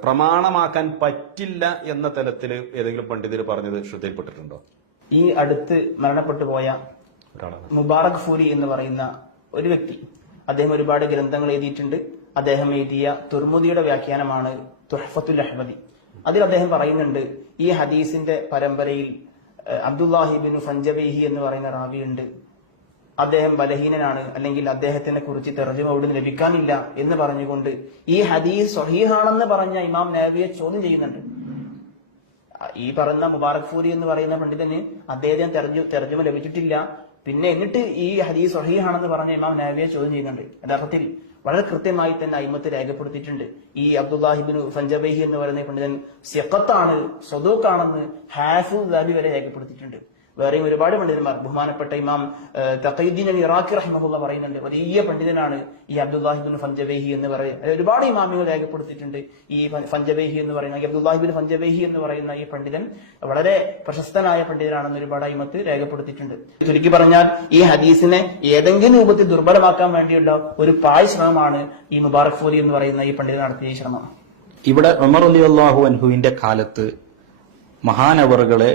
പ്രമാണമാക്കാൻ പറ്റില്ല എന്ന തലത്തിൽ ഏതെങ്കിലും പണ്ഡിതർ പറഞ്ഞത് ശ്രദ്ധയിൽപ്പെട്ടിട്ടുണ്ടോ? ഈ അടുത്ത് മരണപ്പെട്ടു പോയ മുബാറക് ഫൂരി എന്ന് പറയുന്ന ഒരു വ്യക്തി, അദ്ദേഹം ഒരുപാട് ഗ്രന്ഥങ്ങൾ എഴുതിയിട്ടുണ്ട്. അദ്ദേഹം എഴുതിയ തുർമുദിയുടെ വ്യാഖ്യാനമാണ് തുഹ്ഫത്തുൽ അഹ്മദി. അതിൽ അദ്ദേഹം പറയുന്നുണ്ട് ഈ ഹദീസിന്റെ പരമ്പരയിൽ അബ്ദുല്ലാഹി ഇബ്നു ഫഞ്ചബൈഹി എന്ന് പറയുന്ന റാവിയുണ്ട്, അദ്ദേഹം ബലഹീനനാണ്, അല്ലെങ്കിൽ അദ്ദേഹത്തിനെ കുറിച്ച് തർജ്ജമ അവിടെ ലഭിക്കാനില്ല എന്ന് പറഞ്ഞുകൊണ്ട് ഈ ഹദീസ് സ്വഹീഹാണെന്ന് പറഞ്ഞ ഇമാം നവവിയെ ചോദ്യം ചെയ്യുന്നുണ്ട്. ഈ പറയുന്ന മുബാറക് ഫൂരി എന്ന് പറയുന്ന പണ്ഡിതന് അദ്ദേഹത്തിന് തർജ്ജമ ലഭിച്ചിട്ടില്ല. പിന്നെ എന്നിട്ട് ഈ ഹദീസ് സ്വഹീഹാണെന്ന് പറഞ്ഞ ഇമാം നവവിയെ ചോദ്യം ചെയ്യുന്നുണ്ട്. യഥാർത്ഥത്തിൽ വളരെ കൃത്യമായി തന്നെ അയിമത്ത് രേഖപ്പെടുത്തിയിട്ടുണ്ട്. ഈ അബ്ദുല്ലാഹി ഇബ്നു ഫഞ്ചബൈഹി എന്ന് പറയുന്ന പണ്ഡിതൻ സിഖത്താണ്, സ്വദൂഖാണെന്ന് ഹാഫിദ് ദഹബി വരെ രേഖപ്പെടുത്തിയിട്ടുണ്ട്. വേറെയും ഒരുപാട് പണ്ഡിതന്മാർ, ബഹുമാനപ്പെട്ട ഇമാം തഖീദ്ദീൻ അൽ ഇറാഖി റഹിമഹുല്ല പറയുന്നുണ്ട് വലിയ പണ്ഡിതനാണ് ഈ അബ്ദുല്ലാഹി ഇബ്നു ഫഞ്ചബൈഹി എന്ന് പറയുന്നത്. ഒരുപാട് ഇമാമികൾ രേഖപ്പെടുത്തിയിട്ടുണ്ട് ഈ ഫഞ്ചബൈഹി എന്ന് പറയുന്ന അബ്ദുല്ലാഹി ഇബ്നു ഫഞ്ചബൈഹി എന്ന് പറയുന്ന ഈ പണ്ഡിതൻ വളരെ പ്രശസ്തനായ പണ്ഡിതനാണെന്ന് ഒരുപാട് അയിമത്ത് രേഖപ്പെടുത്തിയിട്ടുണ്ട്. ചുരുക്കി പറഞ്ഞാൽ ഈ ഹദീസിനെ ഏതെങ്കിലും രൂപത്തിൽ ദുർബലമാക്കാൻ വേണ്ടിയുള്ള ഒരു പായ് ശ്രമമാണ് ഈ മുബാറക് ഫൂരി എന്ന് പറയുന്ന ഈ പണ്ഡിതൻ നടത്തിയ ശ്രമം. ഇവിടെ ഉമർ റളിയല്ലാഹു അൻഹുവിന്റെ കാലത്ത് മഹാനവറുകളെ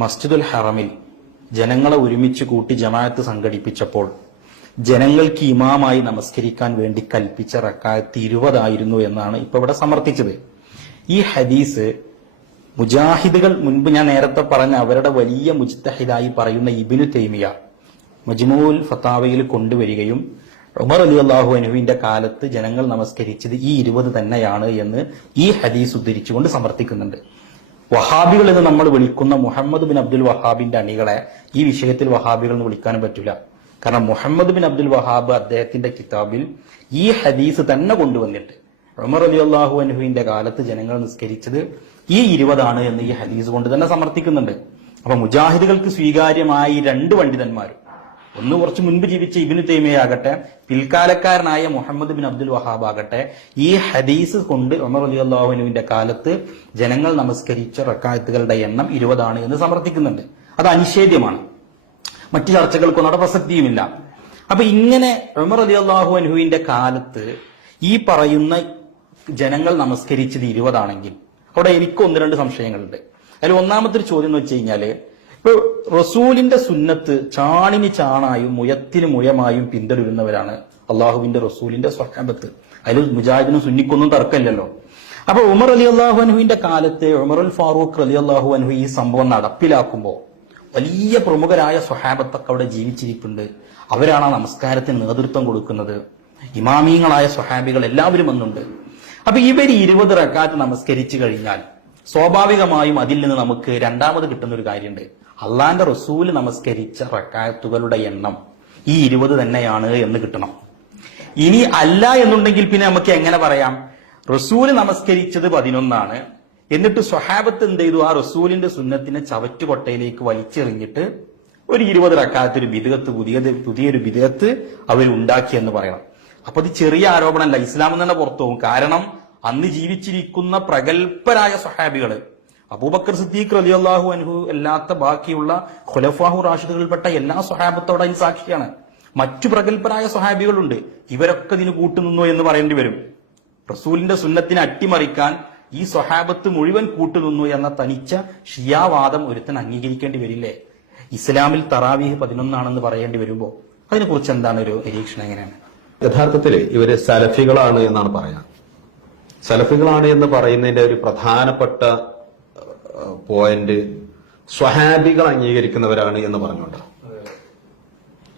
മസ്ജിദുൽ ഹറമിൽ ജനങ്ങളെ ഒരുമിച്ച് കൂട്ടി ജമാഅത്ത് സംഘടിപ്പിച്ചപ്പോൾ ജനങ്ങൾക്ക് ഇമാമായി നമസ്കരിക്കാൻ വേണ്ടി കൽപ്പിച്ച റക്അത്ത് 20 എന്നാണ് ഇപ്പൊ ഇവിടെ സമർത്ഥിച്ചത്. ഈ ഹദീസ് മുജാഹിദുകൾ മുൻപ് ഞാൻ നേരത്തെ പറഞ്ഞ അവരുടെ വലിയ മുജ്തഹിദായി പറയുന്ന ഇബ്നു തൈമിയ മജ്മൂഉൽ ഫതാവയിൽ കൊണ്ടുവരികയും ഉമർ റളിയല്ലാഹു അൻഹുവിന്റെ കാലത്ത് ജനങ്ങൾ നമസ്കരിച്ചത് ഈ 20 തന്നെയാണ് എന്ന് ഈ ഹദീസ് ഉദ്ധരിച്ചുകൊണ്ട് സമർത്ഥിക്കുന്നുണ്ട്. വഹാബികൾ എന്ന് നമ്മൾ വിളിക്കുന്ന മുഹമ്മദ് ബിൻ അബ്ദുൽ വഹാബിന്റെ അണികളെ ഈ വിഷയത്തിൽ വഹാബികൾ എന്ന് വിളിക്കാനും പറ്റില്ല. കാരണം മുഹമ്മദ് ബിൻ അബ്ദുൽ വഹാബ് അദ്ദേഹത്തിന്റെ കിതാബിൽ ഈ ഹദീസ് തന്നെ കൊണ്ടുവന്നിട്ട് ഉമർ റളിയല്ലാഹു അൻഹുവിന്റെ കാലത്ത് ജനങ്ങൾ നിസ്കരിച്ചത് ഈ 20 എന്ന് ഈ ഹദീസ് കൊണ്ട് തന്നെ സമർത്ഥിക്കുന്നുണ്ട്. അപ്പൊ മുജാഹിദുകൾക്ക് സ്വീകാര്യമായി 2 പണ്ഡിതന്മാർ, ഒന്ന് കുറച്ച് മുൻപ് ജീവിച്ച ഇബ്നു തൈമിയ ആകട്ടെ, പിൽക്കാലക്കാരനായ മുഹമ്മദ് ബിൻ അബ്ദുൽ വഹാബ് ആകട്ടെ, ഈ ഹദീസ് കൊണ്ട് ഉമർ റളിയല്ലാഹു അൻഹുവിന്റെ കാലത്ത് ജനങ്ങൾ നമസ്കരിച്ച റക്അത്തുകളുടെ എണ്ണം 20 എന്ന് സമർത്ഥിക്കുന്നുണ്ട്. അത് അനിഷേധ്യമാണ്, മറ്റു ചർച്ചകൾക്കൊന്നും അവിടെ പ്രസക്തിയുമില്ല. അപ്പൊ ഇങ്ങനെ ഉമർ റളിയല്ലാഹു അൻഹുവിന്റെ കാലത്ത് ഈ പറയുന്ന ജനങ്ങൾ നമസ്കരിച്ചത് 20 ആണെങ്കിൽ അവിടെ എനിക്ക് 1-2 സംശയങ്ങളുണ്ട്. അതിൽ ഒന്നാമത്തെ ഒരു ചോദ്യം എന്ന് വെച്ച് കഴിഞ്ഞാല്, ഇപ്പൊ റസൂലിന്റെ സുന്നത്ത് ചാണിന് ചാണായും മുയത്തിന് മുയമായും പിന്തുടരുന്നവരാണ് അള്ളാഹുവിന്റെ റസൂലിന്റെ സ്വഹാബത്ത്. അതിൽ മുജാഹിദിനും സുന്നിക്കൊന്നും തർക്കമില്ലല്ലോ. അപ്പൊ ഉമർ റളിയല്ലാഹു അൻഹുവിന്റെ കാലത്ത് ഉമറുൽ ഫാറൂഖ് റളിയല്ലാഹു അൻഹു ഈ സംഭവം നടപ്പിലാക്കുമ്പോൾ വലിയ പ്രമുഖരായ സ്വഹാബത്തൊക്കെ അവിടെ ജീവിച്ചിരിപ്പുണ്ട്. അവരാണ് ആ നമസ്കാരത്തിന് നേതൃത്വം കൊടുക്കുന്നത്. ഇമാമീങ്ങളായ സ്വഹാബികൾ എല്ലാവരും വന്നുണ്ട്. അപ്പൊ ഇവർ 20 റക്അത്ത് നമസ്കരിച്ചു കഴിഞ്ഞാൽ സ്വാഭാവികമായും അതിൽ നിന്ന് നമുക്ക് രണ്ടാമത് കിട്ടുന്ന ഒരു കാര്യമുണ്ട്. അള്ളാന്റെ റസൂല് നമസ്കരിച്ച റക്അത്തുകളുടെ എണ്ണം ഈ 20 തന്നെയാണ് എന്ന് കിട്ടണം. ഇനി അല്ല എന്നുണ്ടെങ്കിൽ പിന്നെ നമുക്ക് എങ്ങനെ പറയാം? റസൂല് നമസ്കരിച്ചത് 11 എന്നിട്ട് സ്വഹാബത്ത് എന്ത് ചെയ്തു? ആ റസൂലിന്റെ സുന്നത്തിനെ ചവറ്റുകൊട്ടയിലേക്ക് വലിച്ചെറിഞ്ഞിട്ട് ഒരു 20 റക്അത്ത് ഒരു ബിദ്അത്ത്, പുതിയൊരു ബിദ്അത്ത് അവരുണ്ടാക്കി എന്ന് പറയണം. അപ്പൊ അത് ചെറിയ ആരോപണമല്ല, ഇസ്ലാം തന്നെ പുറത്തു പോകും. കാരണം അന്ന് ജീവിച്ചിരിക്കുന്ന പ്രഗൽഭരായ സ്വഹാബികള്, അബൂബക്കർ സിദ്ദീഖ് റളിയല്ലാഹു അൻഹു അല്ലാത്ത ബാക്കിയുള്ള ഖുലഫാഹു റാഷിദുകളിൽപ്പെട്ട എല്ലാ സ്വഹാബത്തോടെ അതിന് സാക്ഷിയാണ്. മറ്റു പ്രഗത്ഭരായ സ്വഹാബികളുണ്ട്, ഇവരൊക്കെ ഇതിന് കൂട്ടുനിന്നു എന്ന് പറയേണ്ടി വരും. റസൂലിന്റെ സുന്നത്തിനെ അട്ടിമറിക്കാൻ ഈ സ്വഹാബത്ത് മുഴുവൻ കൂട്ടുനിന്നു എന്ന തനിച്ച ഷിയാവാദം ഒരുത്തൻ അംഗീകരിക്കേണ്ടി വരില്ലേ? ഇസ്ലാമിൽ തറാവീഹ് 11 പറയേണ്ടി വരുമ്പോ അതിനെക്കുറിച്ച് എന്താണ് ഒരു നിരീക്ഷണം? എങ്ങനെയാണ്? യഥാർത്ഥത്തിൽ ഇവര് സലഫികളാണ് എന്നാണ് പറയാൻ. സലഫികളാണ് എന്ന് പറയുന്നതിന്റെ ഒരു പ്രധാനപ്പെട്ട പോയിന്റ് സ്വഹാബികൾ അംഗീകരിക്കുന്നവരാണ് എന്ന് പറഞ്ഞുകൊണ്ട്.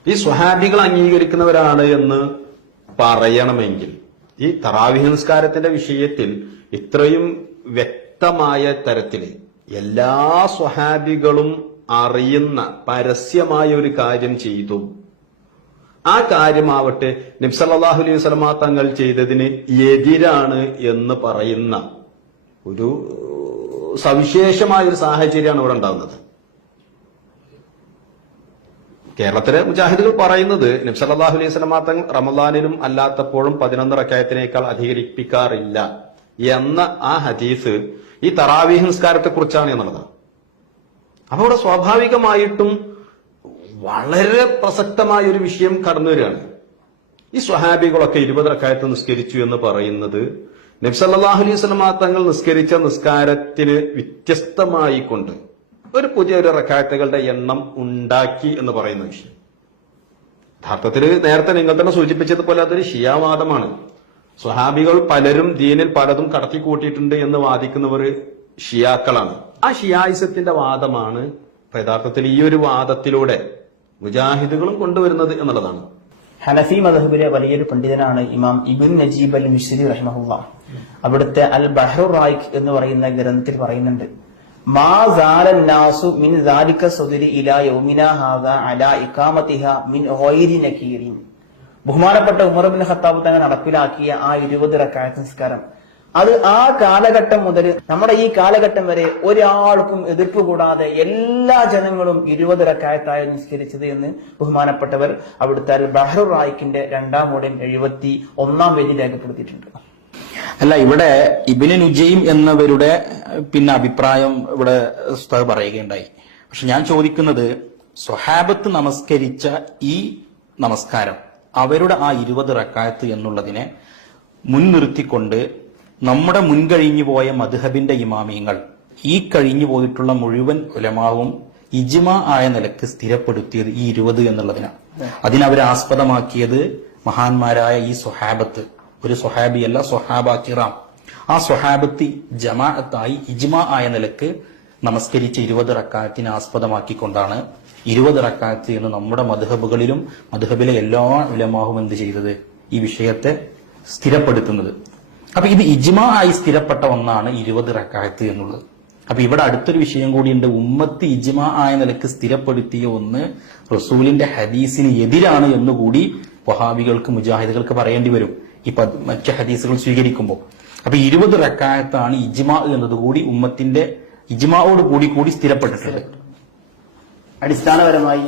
ഈ സ്വഹാബികൾ അംഗീകരിക്കുന്നവരാണ് എന്ന് പറയണമെങ്കിൽ ഈ തറാവീഹ് നിസ്കാരത്തിന്റെ വിഷയത്തിൽ ഇത്രയും വ്യക്തമായ തരത്തിൽ എല്ലാ സ്വഹാബികളും അറിയുന്ന പരസ്യമായ ഒരു കാര്യം ചെയ്തു, ആ കാര്യമാവട്ടെ നബി സല്ലല്ലാഹു അലൈഹി വസല്ലമ തങ്ങൾ ചെയ്തതിന് എതിരാണ് എന്ന് പറയുന്ന ഒരു സവിശേഷമായ ഒരു സാഹചര്യമാണ് ഇവിടെ ഉണ്ടാകുന്നത്. കേരളത്തിലെ മുജാഹിദുകൾ പറയുന്നത് നബി സല്ലല്ലാഹു അലൈഹി വസല്ലമ തങ്ങൾ റമളാനിലും അല്ലാത്തപ്പോഴും 11 റക്അത്തിനേക്കാൾ അധികരിപ്പിക്കാറില്ല എന്ന ആ ഹദീസ് ഈ തറാവീഹ് നിസ്കാരത്തെ കുറിച്ചാണ് എന്നുള്ളതാണ്. അപ്പൊ ഇവിടെ സ്വാഭാവികമായിട്ടും വളരെ പ്രസക്തമായ ഒരു വിഷയം കടന്നു വരികയാണ്. ഈ സ്വഹാബികളൊക്കെ 20 റക്അത്ത് നിസ്കരിച്ചു എന്ന് പറയുന്നത് നബി സല്ലല്ലാഹു അലൈഹി വസല്ലമ തങ്ങൾ നിസ്കരിച്ച നിസ്കാരത്തിന് വ്യത്യസ്തമായി കൊണ്ട് ഒരു പുതിയൊരു റക്അത്തുകളുടെ എണ്ണം ഉണ്ടാക്കി എന്ന് പറയുന്ന വിഷയം. യഥാർത്ഥത്തിൽ നേരത്തെ നിങ്ങൾ തന്നെ സൂചിപ്പിച്ചതുപോലെ അതൊരു ഷിയാവാദമാണ്. സ്വഹാബികൾ പലരും ദീനിൽ പലതും കടത്തി കൂട്ടിയിട്ടുണ്ട് എന്ന് വാദിക്കുന്നവർ ഷിയാക്കളാണ്. ആ ഷിയായിസത്തിന്റെ വാദമാണ് യഥാർത്ഥത്തിൽ ഈ ഒരു വാദത്തിലൂടെ മുജാഹിദുകളും കൊണ്ടുവരുന്നത് എന്നുള്ളതാണ്. ഹനഫി മദ്ഹബിലെ വലിയൊരു പണ്ഡിതനാണ് ഇമാം ഇബ്നു നജീബ് അൽ മിശ്രി റഹിമഹുല്ലാഹ്. അവിടുത്തെ അൽ ബഹ്റു റായിഖ് എന്ന് പറയുന്ന ഗ്രന്ഥത്തിൽ പറയുന്നുണ്ട്, മാ സാലൻ നാസു മിൻ സാലിക സദരി ഇലാ യൗമിനാ ഹാദാ അലാ ഇഖാമതിഹാ മിൻ ഗൈരി നകീരിൻ. ബഹുമാനപ്പെട്ട ഉമർ ഇബ്നു ഖത്താബ് തങ്ങൾ നടപ്പിലാക്കിയ ആ 20 റക്അത്ത് നിസ്കാരം, അത് ആ കാലഘട്ടം മുതൽ നമ്മുടെ ഈ കാലഘട്ടം വരെ ഒരാൾക്കും എതിർപ്പ് കൂടാതെ എല്ലാ ജനങ്ങളും 20 റക്അത്തായി നിസ്കരിച്ചത് എന്ന് ബഹുമാനപ്പെട്ടവർ അവിടുത്തെ അൽ ബഹ്റു റായിഖിന്റെ 2-ാം വോളിയം 71-ാം പേജിൽ രേഖപ്പെടുത്തിയിട്ടുണ്ട്. അല്ല, ഇവിടെ ഇബ്നു നുജൈം എന്നവരുടെ അഭിപ്രായം ഇവിടെ ഉസ്താദ് പറയുകയുണ്ടായി. പക്ഷെ ഞാൻ ചോദിക്കുന്നത്, സ്വഹാബത്ത് നമസ്കരിച്ച ഈ നമസ്കാരം, അവരുടെ ആ 20 റക്അത്ത് എന്നുള്ളതിനെ മുൻനിർത്തിക്കൊണ്ട് നമ്മുടെ മുൻകഴിഞ്ഞു പോയ മദ്ഹബിന്റെ ഇമാമിയങ്ങൾ, ഈ കഴിഞ്ഞു പോയിട്ടുള്ള മുഴുവൻ ഉലമാവും ഇജ്മാ ആയ നിലക്ക് സ്ഥിരപ്പെടുത്തിയത് ഈ 20 എന്നുള്ളതിനാണ്. അതിനവരെ ആസ്പദമാക്കിയത് മഹാന്മാരായ ഈ സ്വഹാബത്ത്, ഒരു സ്വഹാബിയല്ല, സ്വഹാബ കിറാം. ആ സ്വഹാബത്ത് ജമാഅത്തായി ഇജ്മാ ആയ നിലക്ക് നമസ്കരിച്ച 20 റക്അത്തിനെ ആസ്പദമാക്കിക്കൊണ്ടാണ് 20 റക്അത്ത് എന്ന് നമ്മുടെ മദ്ഹബുകളിലും മദ്ഹബിലെ എല്ലാ ഉലമാവും എന്ത് ചെയ്തത്, ഈ വിഷയത്തെ സ്ഥിരപ്പെടുത്തുന്നത്. അപ്പൊ ഇത് ഇജ്മാ ആയി സ്ഥിരപ്പെട്ട ഒന്നാണ് 20 റക്അത്ത് എന്നുള്ളത്. അപ്പൊ ഇവിടെ അടുത്തൊരു വിഷയം കൂടിയുണ്ട്. ഉമ്മത്ത് ഇജ്മാ ആയ നിലക്ക് സ്ഥിരപ്പെടുത്തിയ ഒന്ന് റസൂലിന്റെ ഹദീസിന് എതിരാണ് എന്നുകൂടി വഹാബികൾക്ക് മുജാഹിദുകൾക്ക് പറയേണ്ടി വരും ഈ മറ്റു ഹദീസുകൾ സ്വീകരിക്കുമ്പോൾ. അപ്പൊ 20 റക്അത്താണ് ഇജ്മാ എന്നതുകൂടി ഉമ്മത്തിന്റെ ഇജ്മാഓട് കൂടി സ്ഥിരപ്പെട്ടിട്ടുണ്ട്. അടിസ്ഥാനപരമായി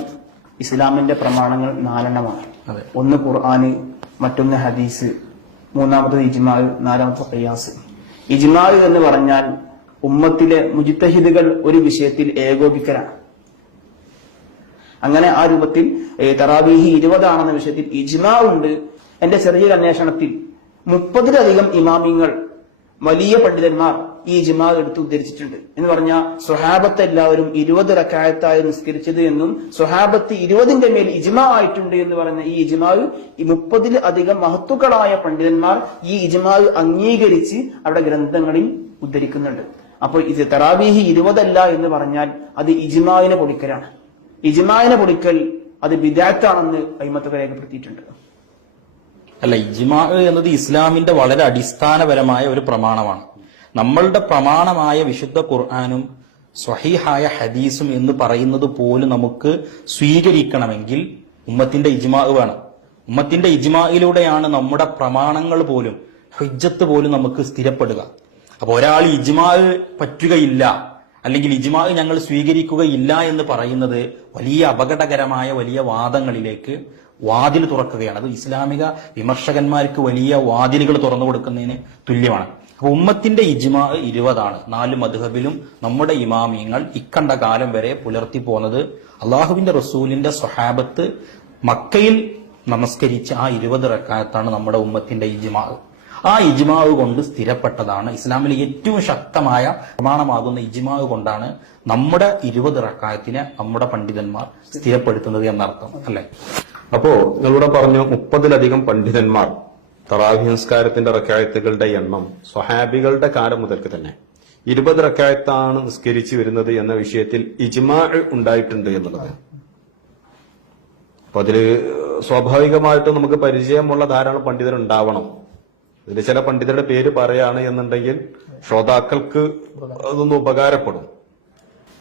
ഇസ്ലാമിന്റെ പ്രമാണങ്ങൾ 4 ഒന്ന് ഖുർആന്, മറ്റൊന്ന് ഹദീസ്, മൂന്നാമത്തത് ഇജ്മാ, നാലാമത്തെ ഖിയാസ്. ഇജ്മാ എന്ന് പറഞ്ഞാൽ ഉമ്മത്തിലെ മുജ്തഹിദുകൾ ഒരു വിഷയത്തിൽ ഏകോപിക്കലാണ്. അങ്ങനെ ആ രൂപത്തിൽ തറാവീഹ് 20 ആണെന്ന വിഷയത്തിൽ ഇജ്മാ ഉണ്ട്. എന്റെ ചെറിയൊരു അന്വേഷണത്തിൽ 30-ലധികം ഇമാമിങ്ങൾ, വലിയ പണ്ഡിതന്മാർ ഈ ഇജ്മാ എടുത്ത് ഉദ്ധരിച്ചിട്ടുണ്ട്. എന്ന് പറഞ്ഞാൽ സ്വഹാബത്ത് എല്ലാവരും 20 റക്അത്തായി നിസ്കരിച്ചത് എന്നും സ്വഹാബത്ത് 20ന്റെ മേൽ ഇജ്മാ ആയിട്ടുണ്ട് എന്ന് പറയുന്ന ഈ ഇജ്മാ 30-ലധികം മഹത്തുക്കളായ പണ്ഡിതന്മാർ ഈ ഇജ്മാ അംഗീകരിച്ച് അവരുടെ ഗ്രന്ഥങ്ങളിൽ ഉദ്ധരിക്കുന്നുണ്ട്. അപ്പോൾ ഇത് തറാവീഹ് 20 അല്ല എന്ന് പറഞ്ഞാൽ അത് ഇജ്മാഇനെ പൊളിക്കലാണ്. ഇജ്മാഇനെ പൊളിക്കൽ അത് ബിദ്അത്താണെന്ന് അയിമത്തൊക്കെ രേഖപ്പെടുത്തിയിട്ടുണ്ട്. അല്ല, ഇജ്മാ എന്നത് ഇസ്ലാമിന്റെ വളരെ അടിസ്ഥാനപരമായ ഒരു പ്രമാണമാണ്. നമ്മളുടെ പ്രമാണമായ വിശുദ്ധ ഖുർആനും സ്വഹീഹായ ഹദീസും എന്ന് പറയുന്നത് പോലും നമുക്ക് സ്വീകരിക്കണമെങ്കിൽ ഉമ്മത്തിന്റെ ഇജ്മാ വേണം. ഉമ്മത്തിന്റെ ഇജ്മായിലൂടെയാണ് നമ്മുടെ പ്രമാണങ്ങൾ പോലും, ഹുജ്ജത്ത് പോലും നമുക്ക് സ്ഥിരപ്പെടുക. അപ്പൊ ഒരാൾ ഇജ്മാ പറ്റുകയില്ല, അല്ലെങ്കിൽ ഇജ്മാ ഞങ്ങൾ സ്വീകരിക്കുകയില്ല എന്ന് പറയുന്നത് വലിയ അപകടകരമായ വലിയ വാദങ്ങളിലേക്ക് വാതിൽ തുറക്കുകയാണ്. അത് ഇസ്ലാമിക വിമർശകന്മാർക്ക് വലിയ വാതിലുകൾ തുറന്നു കൊടുക്കുന്നതിന് തുല്യമാണ്. അപ്പൊ ഉമ്മത്തിന്റെ ഇജ്മാ 20 4 മദ്ഹബിലും നമ്മുടെ ഇമാമിയങ്ങൾ ഇക്കണ്ട കാലം വരെ പുലർത്തി പോന്നത് അള്ളാഹുവിന്റെ റസൂലിന്റെ സ്വഹാബത്ത് മക്കയിൽ നമസ്കരിച്ച ആ 20 റക്അത്താണ് നമ്മുടെ ഉമ്മത്തിന്റെ ഇജ്മാഅ്. ആ ഇജ്മാഅ് കൊണ്ട് സ്ഥിരപ്പെട്ടതാണ്, ഇസ്ലാമിലെ ഏറ്റവും ശക്തമായ പ്രമാണമാകുന്ന ഇജ്മാഅ് കൊണ്ടാണ് നമ്മുടെ 20 റക്അത്തിനെ നമ്മുടെ പണ്ഡിതന്മാർ സ്ഥിരപ്പെടുത്തുന്നത് എന്നർത്ഥം, അല്ലെ? അപ്പോ നിങ്ങളിവിടെ പറഞ്ഞു 30-ലധികം പണ്ഡിതന്മാർ തറാവീഹ് നിസ്കാരത്തിന്റെ റക്അത്തുകളുടെ എണ്ണം സ്വഹാബികളുടെ കാലം മുതൽക്ക് തന്നെ 20 റക്അത്താണ് നിസ്കരിച്ചു വരുന്നത് എന്ന വിഷയത്തിൽ ഇജ്മാഅ് ഉണ്ടായിട്ടുണ്ട് എന്നുള്ളത്. അപ്പൊ അതില് സ്വാഭാവികമായിട്ടും നമുക്ക് പരിചയമുള്ള ധാരാളം പണ്ഡിതർ ഉണ്ടാവണം. ഇതിൽ ചില പണ്ഡിതരുടെ പേര് പറയാണ് എന്നുണ്ടെങ്കിൽ ശ്രോതാക്കൾക്ക് അതൊന്ന് ഉപകാരപ്പെടും.